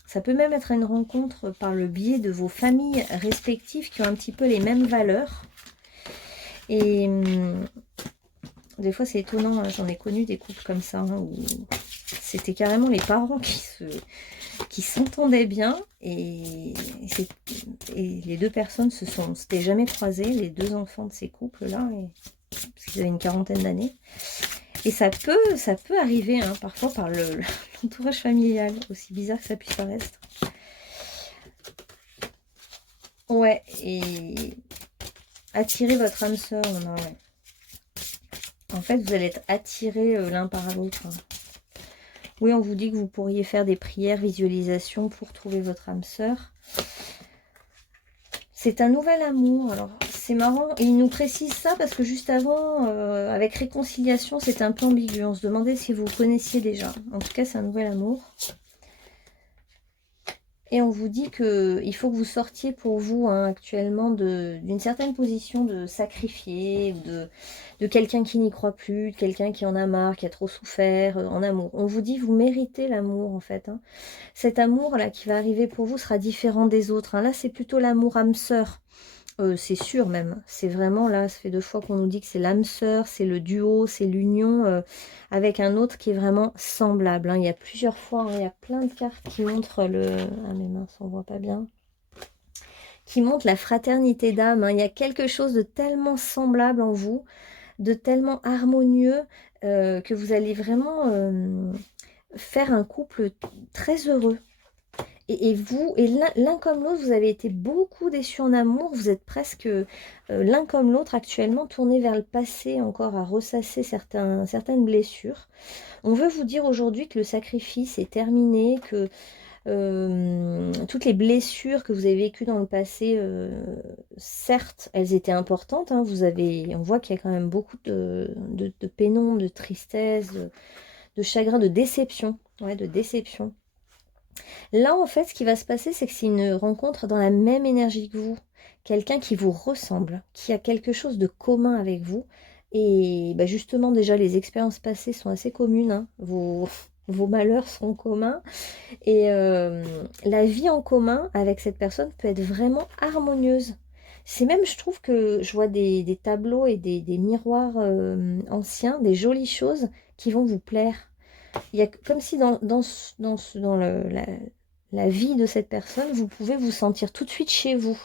Ça peut même être une rencontre par le biais de vos familles respectives qui ont un petit peu les mêmes valeurs. Et des fois, c'est étonnant. Hein, j'en ai connu des couples comme ça, hein, où c'était carrément les parents qui s'entendaient bien et les deux personnes s'étaient jamais croisées, les deux enfants de ces couples-là, parce qu'ils avaient une quarantaine d'années. Et ça peut arriver, hein, parfois par l'entourage familial, aussi bizarre que ça puisse paraître. Ouais, et attirer votre âme sœur, ouais. En fait, vous allez être attirés l'un par l'autre. Hein. Oui, on vous dit que vous pourriez faire des prières, visualisations pour trouver votre âme sœur. C'est un nouvel amour. Alors, c'est marrant. Et il nous précise ça parce que juste avant, avec réconciliation, c'était un peu ambigu. On se demandait si vous connaissiez déjà. En tout cas, c'est un nouvel amour. Et on vous dit qu'il faut que vous sortiez pour vous, hein, actuellement, d'une certaine position de sacrifié, ou de quelqu'un qui n'y croit plus, de quelqu'un qui en a marre, qui a trop souffert en amour. On vous dit, vous méritez l'amour, en fait. Hein. Cet amour-là qui va arriver pour vous sera différent des autres. Hein. Là, c'est plutôt l'amour âme sœur. C'est sûr même. C'est vraiment là, ça fait 2 fois qu'on nous dit que c'est l'âme sœur, c'est le duo, c'est l'union avec un autre qui est vraiment semblable. Hein. Il y a plusieurs fois, hein, il y a plein de cartes qui montrent le... Ah mes mains, on voit pas bien. Qui montrent la fraternité d'âme. Hein. Il y a quelque chose de tellement semblable en vous, de tellement harmonieux que vous allez vraiment faire un couple très heureux. Et vous, et l'un comme l'autre, vous avez été beaucoup déçus en amour. Vous êtes presque l'un comme l'autre actuellement tourné vers le passé, encore à ressasser certaines blessures. On veut vous dire aujourd'hui que le sacrifice est terminé, que toutes les blessures que vous avez vécues dans le passé, certes, elles étaient importantes. Hein, on voit qu'il y a quand même beaucoup de pénombre, de tristesse, de chagrin, de déception. Ouais, de déception. Là, en fait, ce qui va se passer, c'est que c'est une rencontre dans la même énergie que vous. Quelqu'un qui vous ressemble, qui a quelque chose de commun avec vous. Et bah, justement, déjà, les expériences passées sont assez communes. Hein. Vos malheurs sont communs. Et la vie en commun avec cette personne peut être vraiment harmonieuse. C'est même, je trouve que je vois des tableaux et des miroirs anciens, des jolies choses qui vont vous plaire. Il y a comme si dans la vie de cette personne, vous pouvez vous sentir tout de suite chez vous.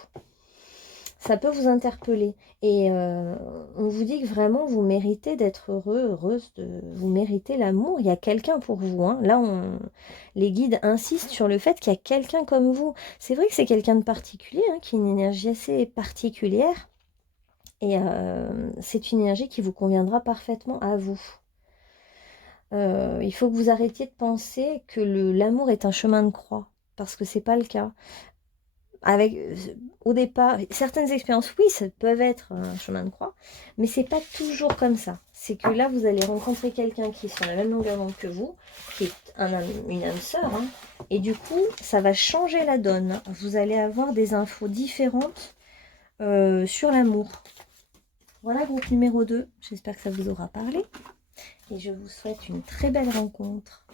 Ça peut vous interpeller. Et on vous dit que vraiment, vous méritez d'être heureux, heureuse, vous méritez l'amour. Il y a quelqu'un pour vous. Hein. Là, les guides insistent sur le fait qu'il y a quelqu'un comme vous. C'est vrai que c'est quelqu'un de particulier, hein, qui a une énergie assez particulière. Et c'est une énergie qui vous conviendra parfaitement à vous. Il faut que vous arrêtiez de penser que l'amour est un chemin de croix, parce que c'est pas le cas. Au départ, certaines expériences, oui, ça peut être un chemin de croix, mais c'est pas toujours comme ça. C'est que là, vous allez rencontrer quelqu'un qui est sur la même longueur d'onde que vous, qui est une âme sœur, hein, et du coup, ça va changer la donne. Vous allez avoir des infos différentes sur l'amour. Voilà, groupe numéro 2. J'espère que ça vous aura parlé. Et je vous souhaite une très belle rencontre.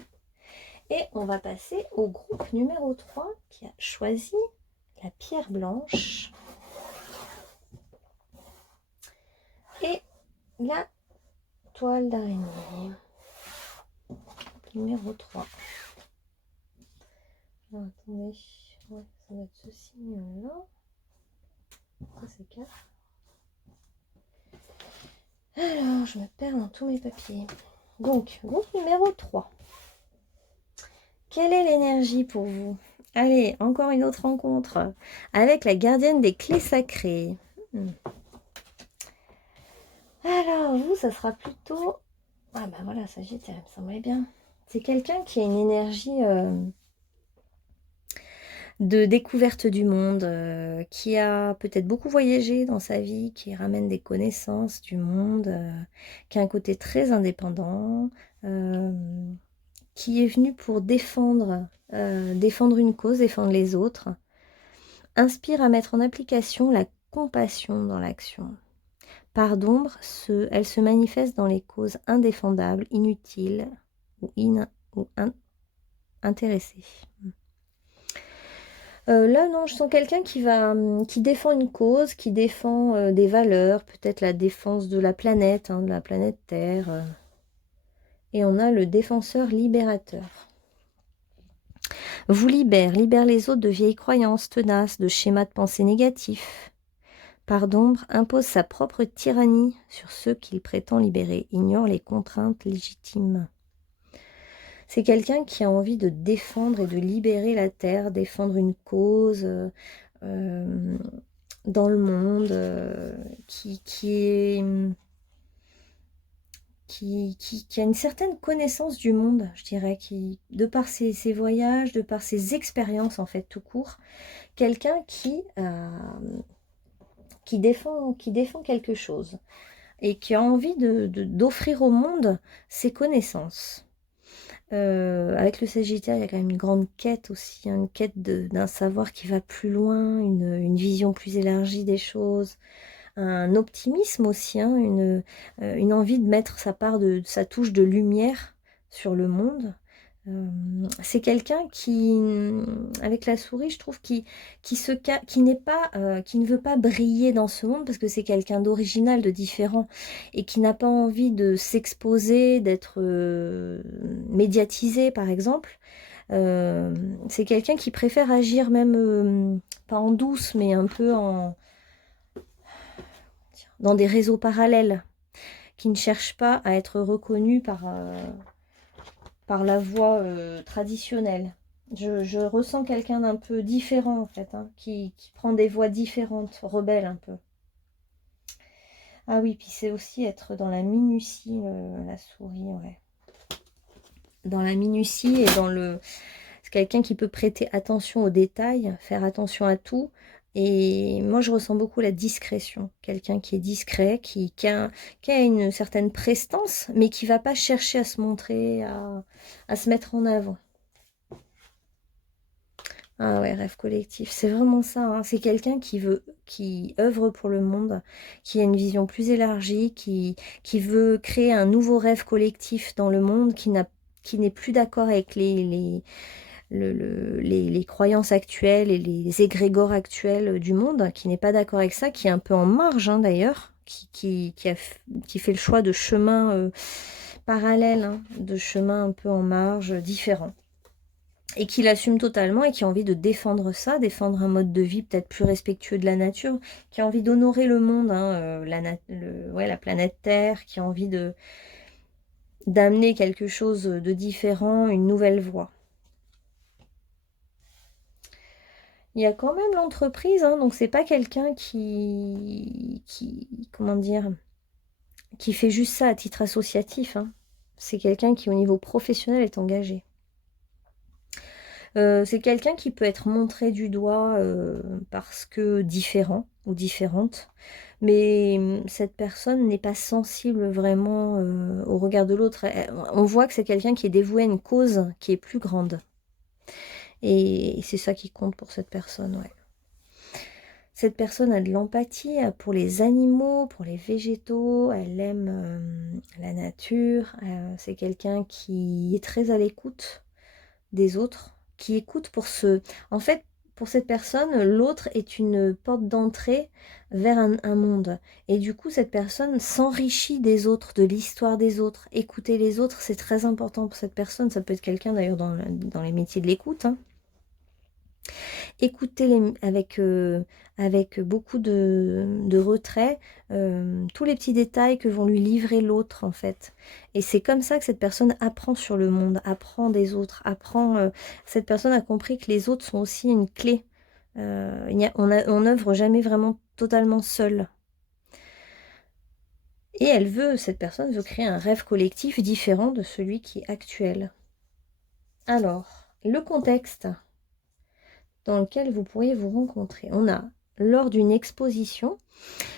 Et on va passer au groupe numéro 3 qui a choisi la pierre blanche et la toile d'araignée. Numéro 3. Alors, attendez, ouais, ça va être ce signe-là. Ça, c'est 4. Alors, je me perds dans tous mes papiers. Donc, groupe numéro 3. quelle est l'énergie pour vous? Allez, encore une autre rencontre avec la gardienne des clés sacrées. Alors, vous, ça sera plutôt... Ah bah voilà, Sagittaire, il me semblait bien. C'est quelqu'un qui a une énergie de découverte du monde, qui a peut-être beaucoup voyagé dans sa vie, qui ramène des connaissances du monde, qui a un côté très indépendant, qui est venu pour défendre une cause, défendre les autres, inspire à mettre en application la compassion dans l'action. Par d'ombre, elle se manifeste dans les causes indéfendables, inutiles ou intéressées. Là, non, je sens quelqu'un qui défend une cause, qui défend des valeurs, peut-être la défense de la planète, de la planète Terre. Et on a le défenseur libérateur. Vous libère les autres de vieilles croyances tenaces, de schémas de pensée négatifs. Par d'ombre, impose sa propre tyrannie sur ceux qu'il prétend libérer, ignore les contraintes légitimes. C'est quelqu'un qui a envie de défendre et de libérer la Terre, défendre une cause dans le monde, qui a une certaine connaissance du monde, je dirais, qui, de par ses voyages, de par ses expériences en fait tout court, quelqu'un qui défend quelque chose et qui a envie d'offrir au monde ses connaissances. Avec le Sagittaire, il y a quand même une grande quête aussi, une quête d'un savoir qui va plus loin, une vision plus élargie des choses, un optimisme aussi, une envie de mettre sa touche de lumière sur le monde. C'est quelqu'un qui, avec la souris, je trouve, qui ne veut pas briller dans ce monde parce que c'est quelqu'un d'original, de différent et qui n'a pas envie de s'exposer, d'être médiatisé, par exemple. C'est quelqu'un qui préfère agir même, pas en douce, mais un peu dans des réseaux parallèles, qui ne cherchent pas à être reconnus par la voie traditionnelle. Je ressens quelqu'un d'un peu différent en fait, qui prend des voies différentes, rebelle un peu. Ah oui, puis c'est aussi être dans la minutie, la souris, ouais. Dans la minutie et c'est quelqu'un qui peut prêter attention aux détails, faire attention à tout. Et moi, je ressens beaucoup la discrétion. Quelqu'un qui est discret, qui a une certaine prestance, mais qui ne va pas chercher à se montrer, à se mettre en avant. Ah ouais, rêve collectif, c'est vraiment ça. C'est quelqu'un qui œuvre pour le monde, qui a une vision plus élargie, qui veut créer un nouveau rêve collectif dans le monde, qui n'est plus d'accord avec les croyances actuelles et les égrégores actuels du monde, qui n'est pas d'accord avec ça, qui est un peu en marge d'ailleurs, qui fait le choix de chemins parallèles, de chemins un peu en marge, différents. Et qui l'assume totalement et qui a envie de défendre ça, défendre un mode de vie peut-être plus respectueux de la nature, qui a envie d'honorer le monde, la planète Terre, qui a envie d'amener quelque chose de différent, une nouvelle voie. Il y a quand même l'entreprise, donc c'est pas quelqu'un comment dire, qui fait juste ça à titre associatif. C'est quelqu'un qui au niveau professionnel est engagé. C'est quelqu'un qui peut être montré du doigt parce que différent ou différente, mais cette personne n'est pas sensible vraiment au regard de l'autre. On voit que c'est quelqu'un qui est dévoué à une cause qui est plus grande. Et c'est ça qui compte pour cette personne, ouais. Cette personne a de l'empathie pour les animaux, pour les végétaux, elle aime la nature, c'est quelqu'un qui est très à l'écoute des autres, qui écoute En fait, pour cette personne, l'autre est une porte d'entrée vers un monde. Et du coup, cette personne s'enrichit des autres, de l'histoire des autres. Écouter les autres, c'est très important pour cette personne. Ça peut être quelqu'un d'ailleurs dans les métiers de l'écoute. écouter avec beaucoup de retrait tous les petits détails que vont lui livrer l'autre en fait. Et c'est comme ça que cette personne apprend sur le monde, apprend des autres, cette personne a compris que les autres sont aussi une clé. On n'œuvre jamais vraiment totalement seul. Et cette personne veut créer un rêve collectif différent de celui qui est actuel. Alors, le contexte dans lequel vous pourriez vous rencontrer. On a, lors d'une exposition,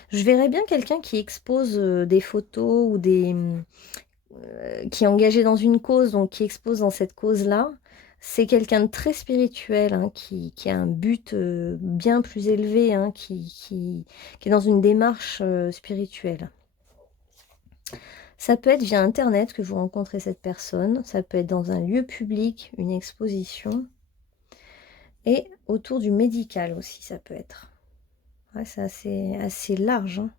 je verrais bien quelqu'un qui expose des photos ou qui est engagé dans une cause, donc qui expose dans cette cause-là. C'est quelqu'un de très spirituel, hein, qui a un but bien plus élevé, hein, qui est dans une démarche spirituelle. Ça peut être via Internet que vous rencontrez cette personne, ça peut être dans un lieu public, une exposition, et autour du médical aussi, ça peut être. Ouais, c'est assez large, hein.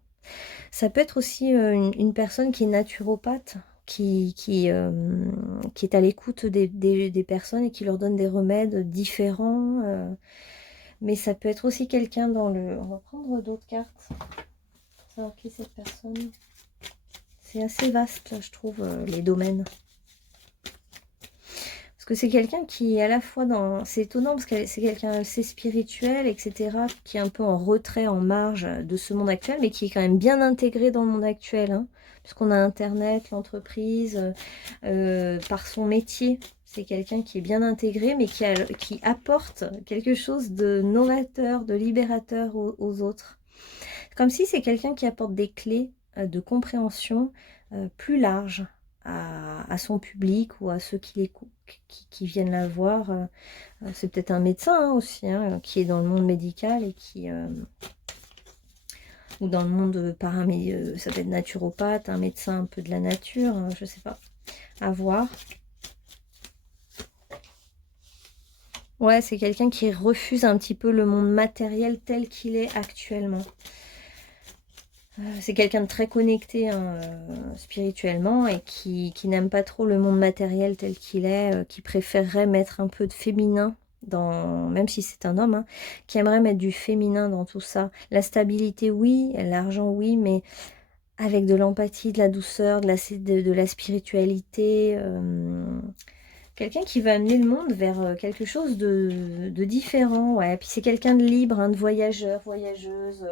Ça peut être aussi une personne qui est naturopathe, qui est à l'écoute des personnes et qui leur donne des remèdes différents. Mais ça peut être aussi quelqu'un dans le... On va prendre d'autres cartes pour savoir qui est cette personne. C'est assez vaste, je trouve, les domaines. Parce que c'est quelqu'un qui est à la fois dans... C'est étonnant parce que c'est quelqu'un assez spirituel, etc., qui est un peu en retrait, en marge de ce monde actuel, mais qui est quand même bien intégré dans le monde actuel, hein, puisqu'on a Internet, l'entreprise, par son métier. C'est quelqu'un qui est bien intégré, mais qui apporte quelque chose de novateur, de libérateur aux autres. Comme si c'est quelqu'un qui apporte des clés de compréhension plus larges à son public ou à ceux qui viennent la voir. C'est peut-être un médecin hein, aussi, hein, qui est dans le monde médical et ou dans le monde ça peut être naturopathe, un médecin un peu de la nature, hein, je sais pas, à voir. Ouais, c'est quelqu'un qui refuse un petit peu le monde matériel tel qu'il est actuellement. C'est quelqu'un de très connecté hein, spirituellement et qui n'aime pas trop le monde matériel tel qu'il est, qui préférerait mettre un peu de féminin, même si c'est un homme, hein, qui aimerait mettre du féminin dans tout ça. La stabilité, oui, l'argent, oui, mais avec de l'empathie, de la douceur, de la spiritualité. Quelqu'un qui va amener le monde vers quelque chose de différent. Ouais. Puis c'est quelqu'un de libre, hein, de voyageur, voyageuse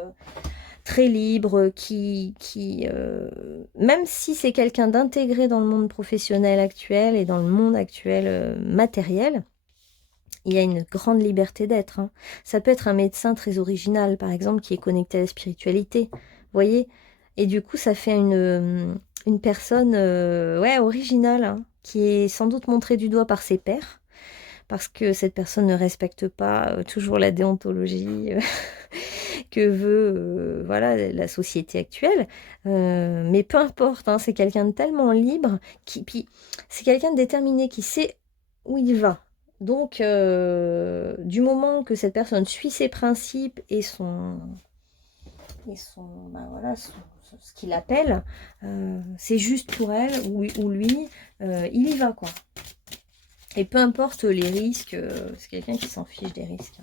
très libre, même si c'est quelqu'un d'intégré dans le monde professionnel actuel et dans le monde actuel matériel, il y a une grande liberté d'être. Hein. Ça peut être un médecin très original, par exemple, qui est connecté à la spiritualité, vous voyez. Et du coup, ça fait une personne ouais, originale, hein, qui est sans doute montrée du doigt par ses pairs, parce que cette personne ne respecte pas toujours la déontologie que veut voilà, la société actuelle. Mais peu importe, hein, c'est quelqu'un de tellement libre, puis c'est quelqu'un de déterminé qui sait où il va. Donc, du moment que cette personne suit ses principes et ben voilà, ce qu'il appelle, c'est juste pour elle ou lui, il y va, quoi. Et peu importe les risques, c'est quelqu'un qui s'en fiche des risques.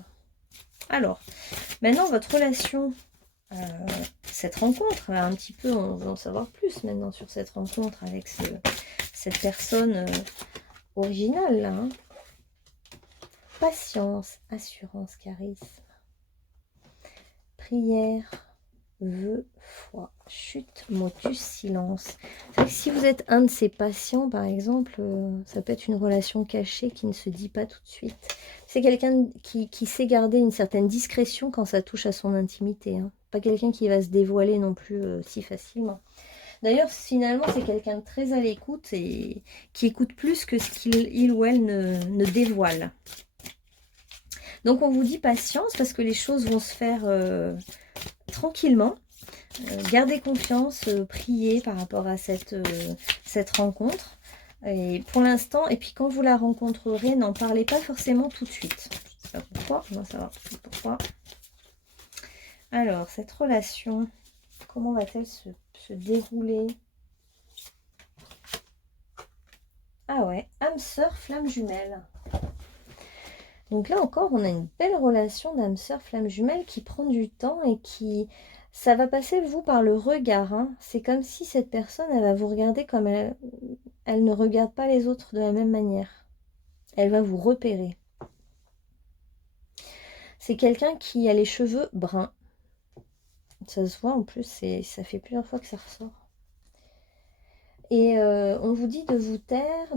Alors, maintenant, votre relation, cette rencontre, un petit peu, on veut en savoir plus maintenant sur cette rencontre avec cette personne originale, là. Hein. Patience, assurance, charisme. Prière, vœu, foi, chute, motus, silence. Si vous êtes un de ces patients, par exemple, ça peut être une relation cachée qui ne se dit pas tout de suite. C'est quelqu'un qui sait garder une certaine discrétion quand ça touche à son intimité. Hein. Pas quelqu'un qui va se dévoiler non plus si facilement. D'ailleurs, finalement, c'est quelqu'un de très à l'écoute et qui écoute plus que ce qu'il ou elle ne dévoile. Donc, on vous dit patience parce que les choses vont se faire tranquillement. Gardez confiance, priez par rapport à cette rencontre. Et pour l'instant, et puis quand vous la rencontrerez, n'en parlez pas forcément tout de suite. Je ne sais pas pourquoi, on va savoir pourquoi. Alors, cette relation, comment va-t-elle se dérouler? Ah ouais, âme sœur, flamme jumelle. Donc là encore, on a une belle relation d'âme sœur, flamme jumelle qui prend du temps et qui... Ça va passer, vous, par le regard. Hein. C'est comme si cette personne, elle va vous regarder comme elle ne regarde pas les autres de la même manière. Elle va vous repérer. C'est quelqu'un qui a les cheveux bruns. Ça se voit en plus, ça fait plusieurs fois que ça ressort. Et on vous dit de vous taire,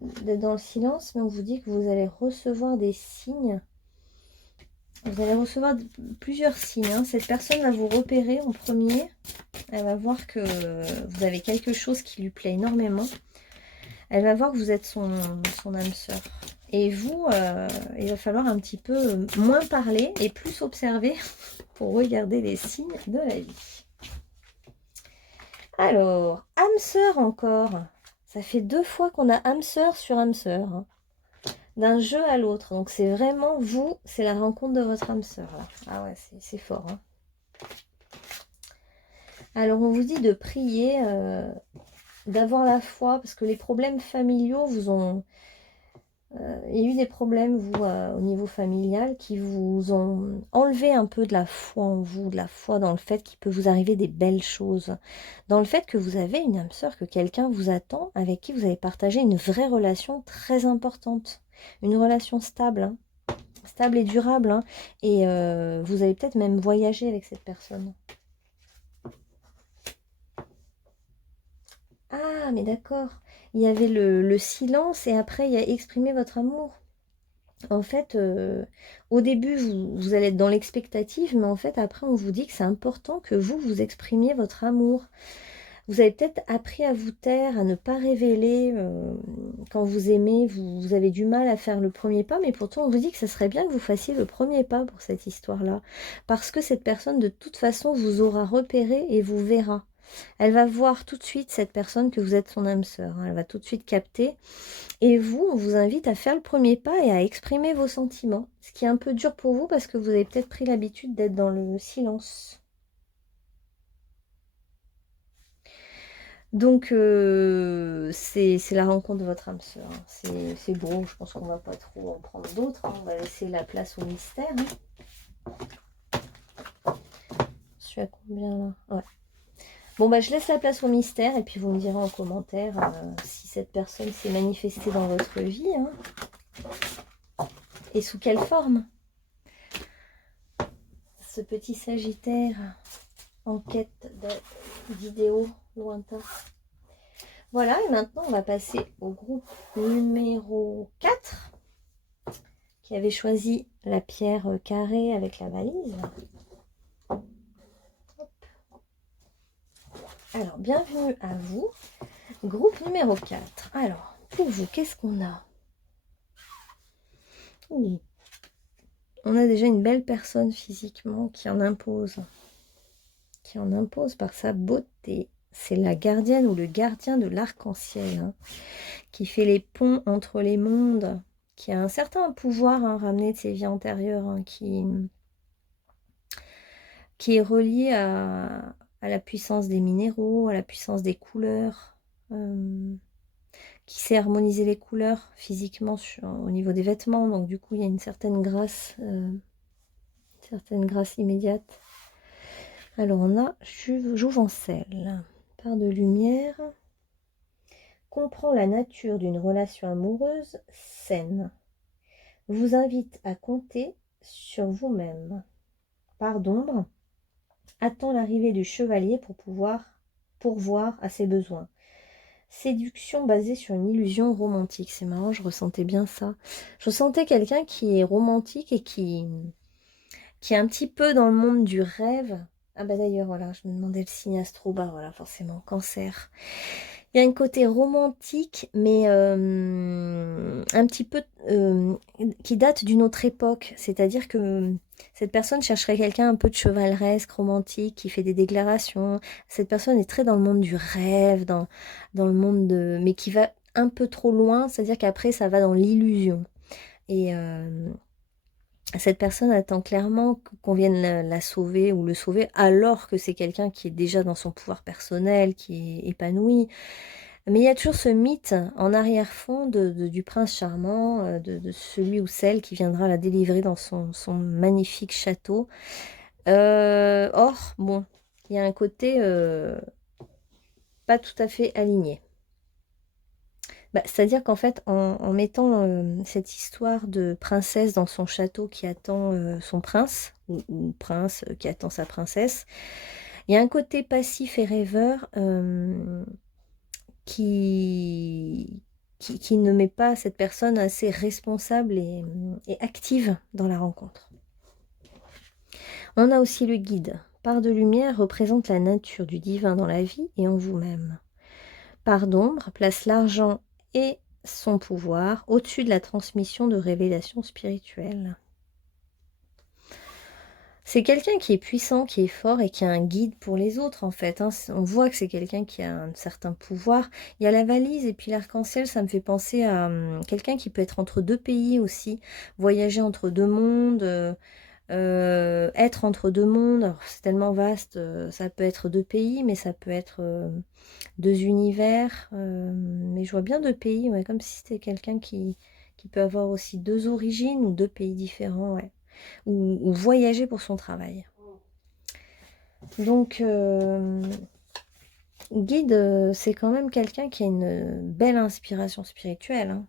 d'être dans le silence, mais on vous dit que vous allez recevoir des signes. Vous allez recevoir plusieurs signes. Hein. Cette personne va vous repérer en premier. Elle va voir que vous avez quelque chose qui lui plaît énormément. Elle va voir que vous êtes son âme sœur. Et vous, il va falloir un petit peu moins parler et plus observer pour regarder les signes de la vie. Alors, âme sœur encore. Ça fait 2 fois qu'on a âme sœur sur âme sœur. Hein. D'un jeu à l'autre. Donc c'est vraiment vous, c'est la rencontre de votre âme sœur. Là. Ah ouais, c'est fort. Hein. Alors on vous dit de prier, d'avoir la foi, parce que les problèmes familiaux vous ont... il y a eu des problèmes, vous, au niveau familial, qui vous ont enlevé un peu de la foi en vous, de la foi dans le fait qu'il peut vous arriver des belles choses, dans le fait que vous avez une âme sœur, que quelqu'un vous attend, avec qui vous avez partagé une vraie relation très importante, une relation stable, hein, stable et durable, hein, et vous allez peut-être même voyager avec cette personne. Ah, mais d'accord, il y avait le silence et après il y a exprimer votre amour. En fait, au début, vous allez être dans l'expectative, mais en fait, après, on vous dit que c'est important que vous exprimiez votre amour. Vous avez peut-être appris à vous taire, à ne pas révéler quand vous aimez, vous avez du mal à faire le premier pas, mais pourtant, on vous dit que ça serait bien que vous fassiez le premier pas pour cette histoire-là. Parce que cette personne, de toute façon, vous aura repéré et vous verra. Elle va voir tout de suite, cette personne, que vous êtes son âme sœur. Hein. Elle va tout de suite capter. Et vous, on vous invite à faire le premier pas et à exprimer vos sentiments. Ce qui est un peu dur pour vous parce que vous avez peut-être pris l'habitude d'être dans le silence. Donc, c'est la rencontre de votre âme sœur. Hein. C'est beau, je pense qu'on va pas trop en prendre d'autres. Hein. On va laisser la place au mystère. Hein. Je suis à combien là? Ouais. Bon, bah, je laisse la place au mystère et puis vous me direz en commentaire si cette personne s'est manifestée dans votre vie. Hein. Et sous quelle forme? Ce petit Sagittaire en quête d'idéaux lointains. Voilà, et maintenant on va passer au groupe numéro 4 qui avait choisi la pierre carrée avec la valise. Hop. Alors, bienvenue à vous. Groupe numéro 4. Alors, pour vous, qu'est-ce qu'on a? Ouh. On a déjà une belle personne physiquement qui en impose par sa beauté. C'est la gardienne ou le gardien de l'arc-en-ciel, hein, qui fait les ponts entre les mondes, qui a un certain pouvoir hein, ramené de ses vies antérieures, hein, qui est relié à la puissance des minéraux, à la puissance des couleurs, qui sait harmoniser les couleurs physiquement au niveau des vêtements. Donc du coup, il y a une certaine grâce immédiate. Alors on a Jouvencelle, part de lumière, comprend la nature d'une relation amoureuse saine, vous invite à compter sur vous-même. Part d'ombre, attend l'arrivée du chevalier pour pouvoir pourvoir à ses besoins. Séduction basée sur une illusion romantique. C'est marrant, je ressentais bien ça. Je ressentais quelqu'un qui est romantique et qui est un petit peu dans le monde du rêve. Ah bah d'ailleurs, voilà, je me demandais le signe astro, bah voilà, forcément, Cancer. Il y a un côté romantique, mais un petit peu qui date d'une autre époque. C'est-à-dire que cette personne chercherait quelqu'un un peu de chevaleresque, romantique, qui fait des déclarations. Cette personne est très dans le monde du rêve, dans le monde de... mais qui va un peu trop loin, c'est-à-dire qu'après, ça va dans l'illusion. Et cette personne attend clairement qu'on vienne la sauver ou le sauver, alors que c'est quelqu'un qui est déjà dans son pouvoir personnel, qui est épanoui. Mais il y a toujours ce mythe en arrière-fond du prince charmant, de celui ou celle qui viendra la délivrer dans son magnifique château. Or, bon, il y a un côté pas tout à fait aligné. Bah, c'est-à-dire qu'en fait, en mettant cette histoire de princesse dans son château qui attend son prince, ou prince qui attend sa princesse, il y a un côté passif et rêveur qui ne met pas cette personne assez responsable et active dans la rencontre. On a aussi le guide. Part de lumière représente la nature du divin dans la vie et en vous-même. Part d'ombre place l'argent et son pouvoir au-dessus de la transmission de révélations spirituelles. C'est quelqu'un qui est puissant, qui est fort et qui a un guide pour les autres en fait. Hein. On voit que c'est quelqu'un qui a un certain pouvoir. Il y a la valise et puis l'arc-en-ciel, ça me fait penser à quelqu'un qui peut être entre deux pays aussi, voyager entre deux mondes, être entre deux mondes. C'est tellement vaste, ça peut être deux pays, mais ça peut être deux univers. Mais je vois bien deux pays, ouais, comme si c'était quelqu'un qui peut avoir aussi deux origines ou deux pays différents, ouais. Ou voyager pour son travail. Donc, guide, c'est quand même quelqu'un qui a une belle inspiration spirituelle hein,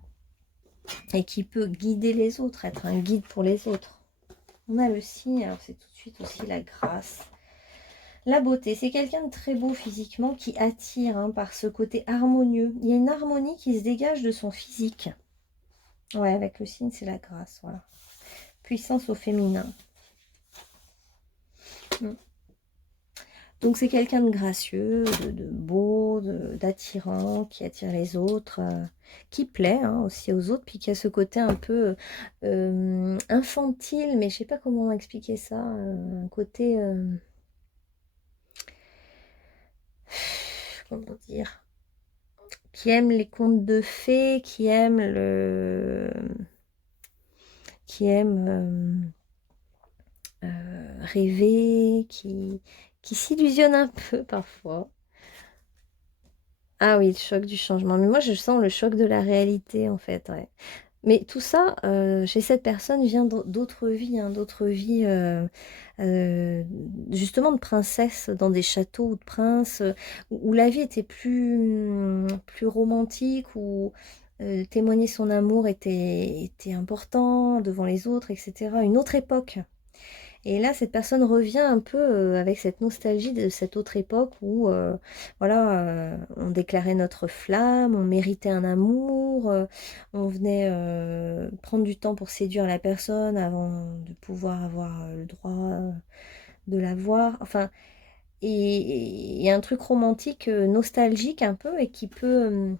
et qui peut guider les autres, être un guide pour les autres. On a le signe, alors c'est tout de suite aussi la grâce. La beauté, c'est quelqu'un de très beau physiquement qui attire hein, par ce côté harmonieux. Il y a une harmonie qui se dégage de son physique. Ouais, avec le signe, c'est la grâce, voilà. Puissance au féminin. Donc c'est quelqu'un de gracieux, de beau, d'attirant, qui attire les autres, qui plaît hein, aussi aux autres, puis qui a ce côté un peu infantile, mais je sais pas comment expliquer ça, un côté, comment dire, qui aime les contes de fées, qui aime rêver, qui s'illusionne un peu parfois. Ah oui, le choc du changement. Mais moi, je sens le choc de la réalité, en fait. Ouais. Mais tout ça, chez cette personne, vient d'autres vies, hein, justement de princesses dans des châteaux ou de princes, où la vie était plus romantique, où témoigner son amour était important devant les autres, etc. Une autre époque. Et là, cette personne revient un peu avec cette nostalgie de cette autre époque où, voilà, on déclarait notre flamme, on méritait un amour, on venait prendre du temps pour séduire la personne avant de pouvoir avoir le droit de la voir. Enfin, et il y a un truc romantique, nostalgique un peu, et qui peut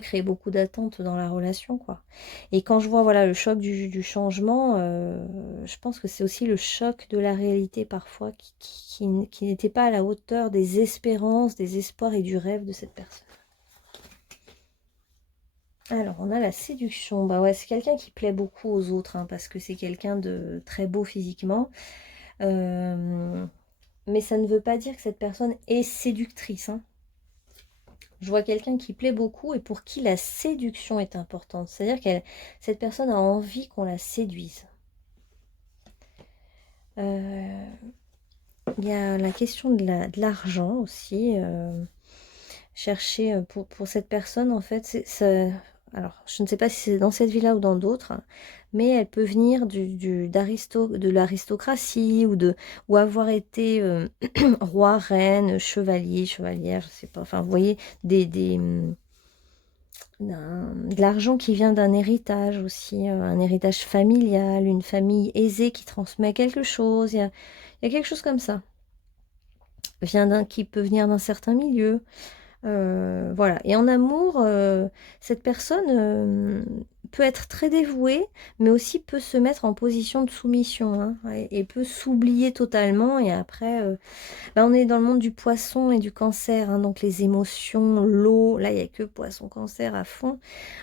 créer beaucoup d'attentes dans la relation, quoi. Et quand je vois voilà, le choc du changement, je pense que c'est aussi le choc de la réalité parfois qui n'était pas à la hauteur des espérances, des espoirs et du rêve de cette personne. Alors, on a la séduction. Bah ouais, c'est quelqu'un qui plaît beaucoup aux autres, hein, parce que c'est quelqu'un de très beau physiquement. Mais ça ne veut pas dire que cette personne est séductrice, hein. Je vois quelqu'un qui plaît beaucoup et pour qui la séduction est importante. C'est-à-dire que cette personne a envie qu'on la séduise. Il y a la question de l'argent aussi. Chercher pour cette personne, en fait, alors je ne sais pas si c'est dans cette vie-là ou dans d'autres, mais elle peut venir de l'aristocratie ou avoir été roi, reine, chevalier, chevalière, je ne sais pas. Enfin, vous voyez, de l'argent qui vient d'un héritage aussi, un héritage familial, une famille aisée qui transmet quelque chose. Il y a quelque chose comme ça. Qui peut venir d'un certain milieu. Voilà. Et en amour, cette personne peut être très dévouée, mais aussi peut se mettre en position de soumission hein, et peut s'oublier totalement. Et après, là, on est dans le monde du poisson et du cancer, hein, donc les émotions, l'eau. Là, il n'y a que poisson-cancer à fond.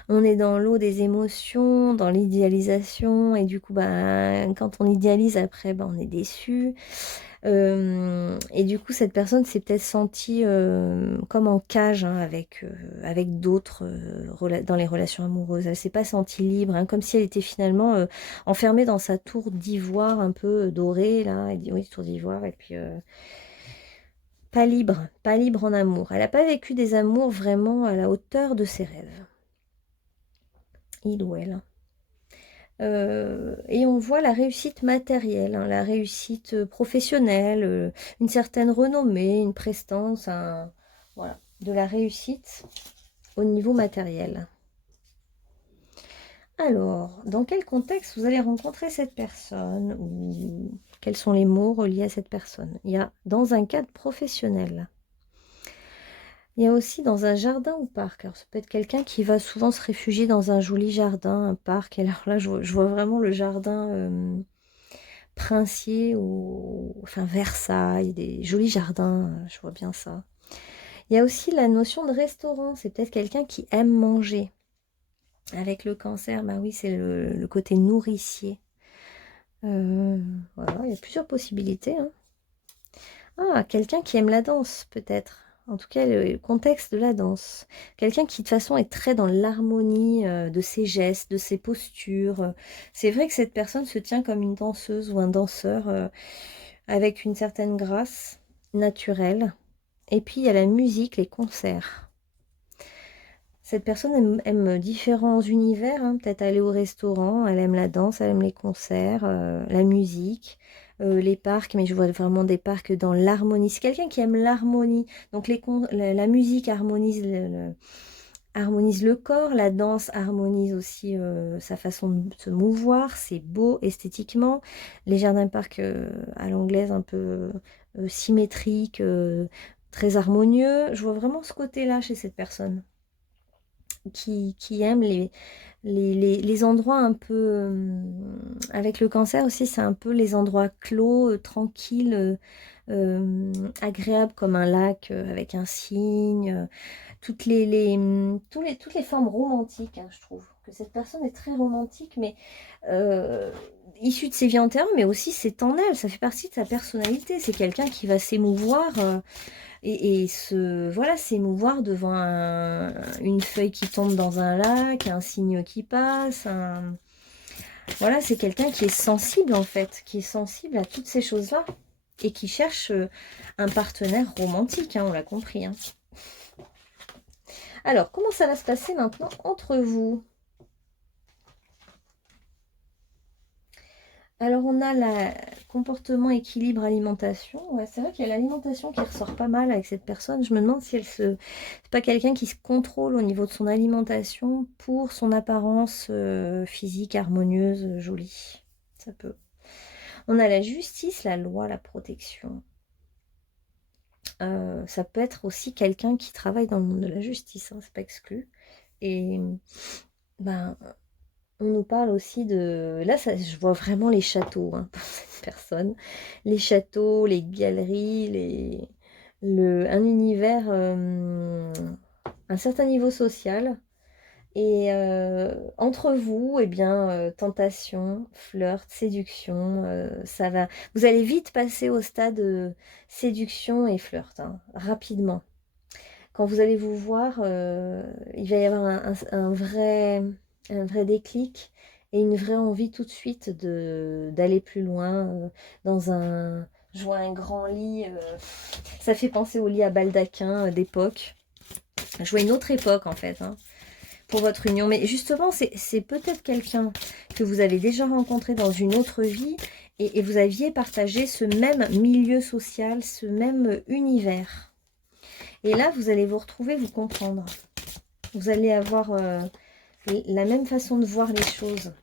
On est dans l'eau des émotions, dans l'idéalisation. Et du coup, bah, quand on idéalise, après, bah, on est déçu. Et du coup, cette personne s'est peut-être sentie comme en cage hein, avec d'autres dans les relations amoureuses. Elle s'est pas sentie libre, hein, comme si elle était finalement enfermée dans sa tour d'ivoire un peu dorée, là. Elle dit oui, tour d'ivoire, et puis pas libre en amour. Elle n'a pas vécu des amours vraiment à la hauteur de ses rêves. Il ou elle. Et on voit la réussite matérielle, hein, la réussite professionnelle, une certaine renommée, une prestance, voilà, de la réussite au niveau matériel. Alors, dans quel contexte vous allez rencontrer cette personne ou quels sont les mots reliés à cette personne? Il y a dans un cadre professionnel. Il y a aussi dans un jardin ou parc. Alors, ça peut être quelqu'un qui va souvent se réfugier dans un joli jardin, un parc. Et alors là, je vois vraiment le jardin princier ou enfin Versailles, des jolis jardins. Je vois bien ça. Il y a aussi la notion de restaurant. C'est peut-être quelqu'un qui aime manger. Avec le cancer, bah oui, c'est le côté nourricier. Voilà, il y a plusieurs possibilités. Hein. Ah, quelqu'un qui aime la danse, peut-être. En tout cas, le contexte de la danse. Quelqu'un qui, de toute façon, est très dans l'harmonie de ses gestes, de ses postures. C'est vrai que cette personne se tient comme une danseuse ou un danseur avec une certaine grâce naturelle. Et puis, il y a la musique, les concerts. Cette personne aime différents univers, hein. Peut-être aller au restaurant, elle aime la danse, elle aime les concerts, la musique, les parcs, mais je vois vraiment des parcs dans l'harmonie. C'est quelqu'un qui aime l'harmonie. Donc la musique harmonise le corps, la danse harmonise aussi sa façon de se mouvoir, c'est beau esthétiquement. Les jardins-parcs à l'anglaise un peu symétriques, très harmonieux. Je vois vraiment ce côté-là chez cette personne qui aiment les endroits un peu... avec le cancer aussi, c'est un peu les endroits clos, tranquilles, agréables comme un lac avec un cygne. Toutes les formes romantiques, hein, je trouve. Que cette personne est très romantique, mais issue de ses vies antérieures, mais aussi c'est en elle, ça fait partie de sa personnalité. C'est quelqu'un qui va s'émouvoir... voilà, s'émouvoir devant une feuille qui tombe dans un lac, un cygne qui passe. Voilà, c'est quelqu'un qui est sensible en fait, qui est sensible à toutes ces choses-là et qui cherche un partenaire romantique, hein, on l'a compris. Hein. Alors, comment ça va se passer maintenant entre vous? Alors, on a le comportement, équilibre, alimentation. Ouais, c'est vrai qu'il y a l'alimentation qui ressort pas mal avec cette personne. Je me demande si c'est pas quelqu'un qui se contrôle au niveau de son alimentation pour son apparence physique harmonieuse, jolie. Ça peut. On a la justice, la loi, la protection. Ça peut être aussi quelqu'un qui travaille dans le monde de la justice, hein, c'est pas exclu. Et ben, on nous parle aussi de... Là, je vois vraiment les châteaux hein, pour cette personne. Les châteaux, les galeries, un univers, un certain niveau social. Et entre vous, eh bien, tentation, flirt, séduction, ça va... Vous allez vite passer au stade séduction et flirt, hein, rapidement. Quand vous allez vous voir, il va y avoir un vrai déclic et une vraie envie tout de suite d'aller plus loin Je vois un grand lit, ça fait penser au lit à baldaquin d'époque. Je vois une autre époque en fait, hein, pour votre union. Mais justement, c'est peut-être quelqu'un que vous avez déjà rencontré dans une autre vie et vous aviez partagé ce même milieu social, ce même univers. Et là, vous allez vous retrouver, vous comprendre. Vous allez avoir la même façon de voir les choses.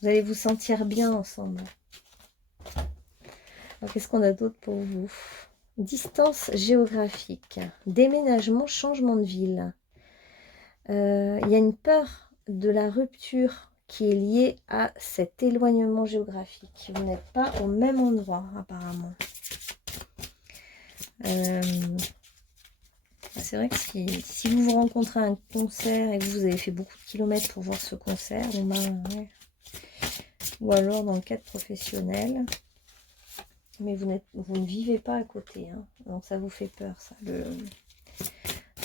Vous allez vous sentir bien ensemble. Alors, qu'est-ce qu'on a d'autre pour vous? Distance géographique, déménagement, changement de ville. Il y a une peur de la rupture qui est liée à cet éloignement géographique. Vous n'êtes pas au même endroit, apparemment. C'est vrai que si vous vous rencontrez à un concert et que vous avez fait beaucoup de kilomètres pour voir ce concert, ouais. Ou alors dans le cadre professionnel, Mais vous ne vivez pas à côté, hein. Donc ça vous fait peur, ça.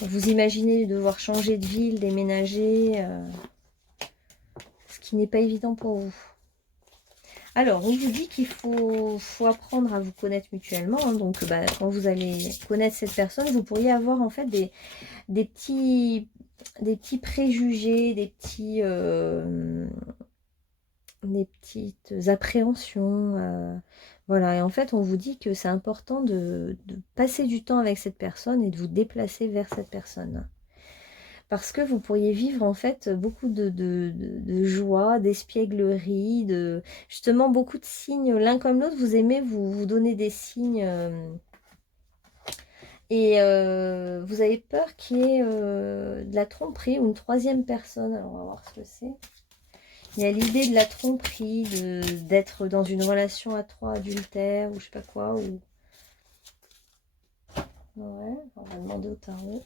Vous imaginez devoir changer de ville, déménager, ce qui n'est pas évident pour vous. Alors, on vous dit qu'il faut apprendre à vous connaître mutuellement, hein. Donc, quand vous allez connaître cette personne, vous pourriez avoir en fait des petits préjugés, des petites appréhensions. Voilà, et en fait, on vous dit que c'est important de passer du temps avec cette personne et de vous déplacer vers cette personne. Parce que vous pourriez vivre en fait beaucoup de joie, d'espièglerie, justement beaucoup de signes l'un comme l'autre. Vous aimez vous donner des signes et vous avez peur qu'il y ait de la tromperie ou une troisième personne. Alors on va voir ce que c'est. Il y a l'idée de la tromperie, d'être dans une relation à trois adultère ou je sais pas quoi. Ouais, on va demander au tarot.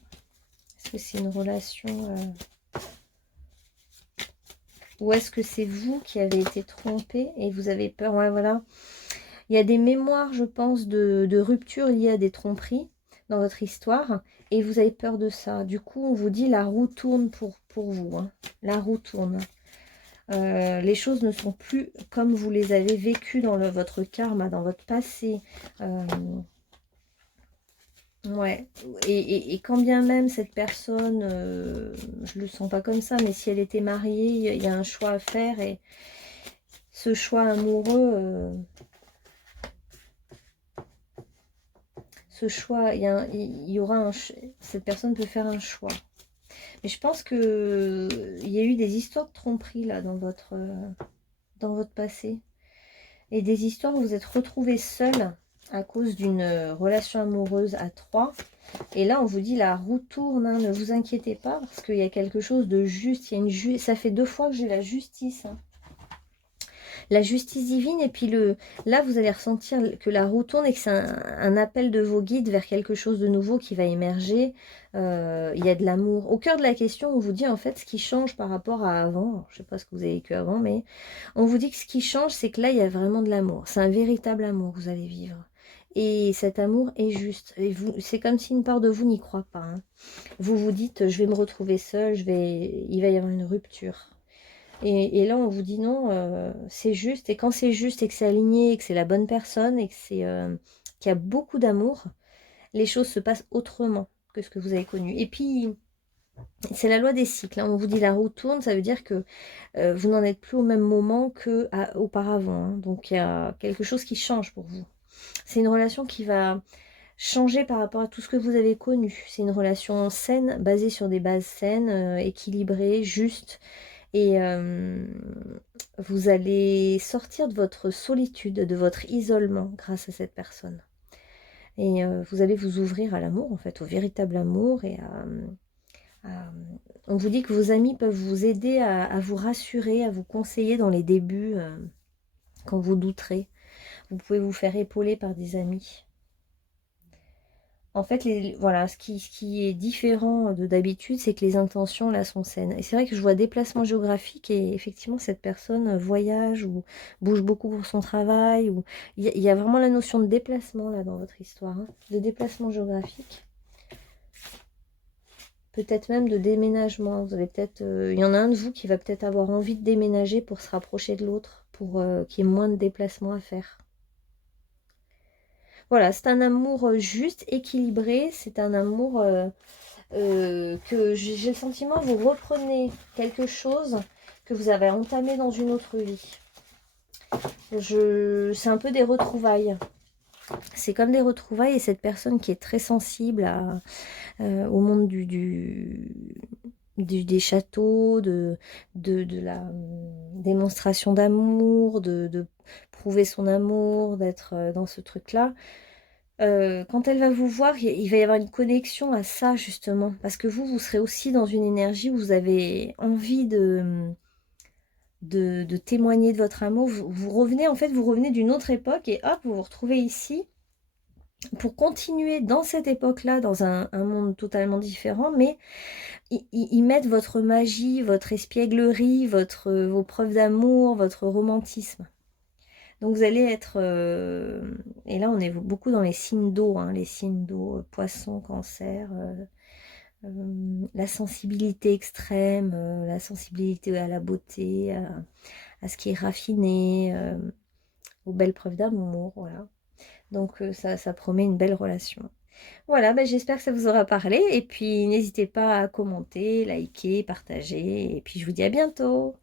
Est-ce que c'est une relation ou est-ce que c'est vous qui avez été trompé et vous avez peur? Ouais, voilà. Il y a des mémoires, je pense, de rupture liées à des tromperies dans votre histoire et vous avez peur de ça. Du coup, on vous dit la roue tourne pour vous. Hein. La roue tourne. Les choses ne sont plus comme vous les avez vécues dans votre karma, dans votre passé. Ouais, et quand bien même cette personne, je le sens pas comme ça, mais si elle était mariée, il y a un choix à faire et ce choix amoureux, ce choix, il y aura cette personne peut faire un choix. Mais je pense que il y a eu des histoires de tromperie là dans votre passé et des histoires où vous êtes retrouvés seuls à cause d'une relation amoureuse à trois. Et là, on vous dit la roue tourne, hein, ne vous inquiétez pas, parce qu'il y a quelque chose de juste. Il y a ça fait 2 fois que j'ai la justice. Hein. La justice divine, et puis là, vous allez ressentir que la roue tourne et que c'est un appel de vos guides vers quelque chose de nouveau qui va émerger. Il y a de l'amour. Au cœur de la question, on vous dit en fait ce qui change par rapport à avant. Alors, je ne sais pas ce que vous avez vécu avant, mais on vous dit que ce qui change, c'est que là, il y a vraiment de l'amour. C'est un véritable amour que vous allez vivre. Et cet amour est juste. Et c'est comme si une part de vous n'y croit pas. Hein. Vous vous dites, je vais me retrouver seule, il va y avoir une rupture. Et là, on vous dit non, c'est juste. Et quand c'est juste et que c'est aligné, et que c'est la bonne personne, et que qu'il y a beaucoup d'amour, les choses se passent autrement que ce que vous avez connu. Et puis, c'est la loi des cycles. Hein. On vous dit la roue tourne, ça veut dire que vous n'en êtes plus au même moment qu'auparavant. Hein. Donc, il y a quelque chose qui change pour vous. C'est une relation qui va changer par rapport à tout ce que vous avez connu. C'est une relation saine, basée sur des bases saines, équilibrées, justes. Et vous allez sortir de votre solitude, de votre isolement grâce à cette personne. Et vous allez vous ouvrir à l'amour, en fait, au véritable amour. Et on vous dit que vos amis peuvent vous aider à vous rassurer, à vous conseiller dans les débuts, quand vous douterez. Vous pouvez vous faire épauler par des amis. En fait, voilà, ce qui est différent de d'habitude, c'est que les intentions, là, sont saines. Et c'est vrai que je vois déplacement géographique et effectivement, cette personne voyage ou bouge beaucoup pour son travail. Il y a vraiment la notion de déplacement, là, dans votre histoire, hein, de déplacement géographique. Peut-être même de déménagement. Vous avez peut-être, il y en a un de vous qui va peut-être avoir envie de déménager pour se rapprocher de l'autre, pour qu'il y ait moins de déplacements à faire. Voilà, c'est un amour juste, équilibré. C'est un amour que j'ai le sentiment que vous reprenez quelque chose que vous avez entamé dans une autre vie. C'est un peu des retrouvailles. C'est comme des retrouvailles et cette personne qui est très sensible au monde des châteaux, de la démonstration d'amour, de prouver son amour, d'être dans ce truc-là. Quand elle va vous voir, il va y avoir une connexion à ça justement, parce que vous serez aussi dans une énergie où vous avez envie de témoigner de votre amour. Vous revenez, en fait, vous revenez d'une autre époque et hop, vous vous retrouvez ici pour continuer dans cette époque-là, dans un monde totalement différent, mais ils mettent votre magie, votre espièglerie, vos preuves d'amour, votre romantisme. Donc vous allez être, et là on est beaucoup dans les signes d'eau, hein, les signes d'eau, poisson, cancer, la sensibilité extrême, la sensibilité à la beauté, à ce qui est raffiné, aux belles preuves d'amour, voilà. Donc ça promet une belle relation. Voilà, ben, j'espère que ça vous aura parlé, et puis n'hésitez pas à commenter, liker, partager, et puis je vous dis à bientôt.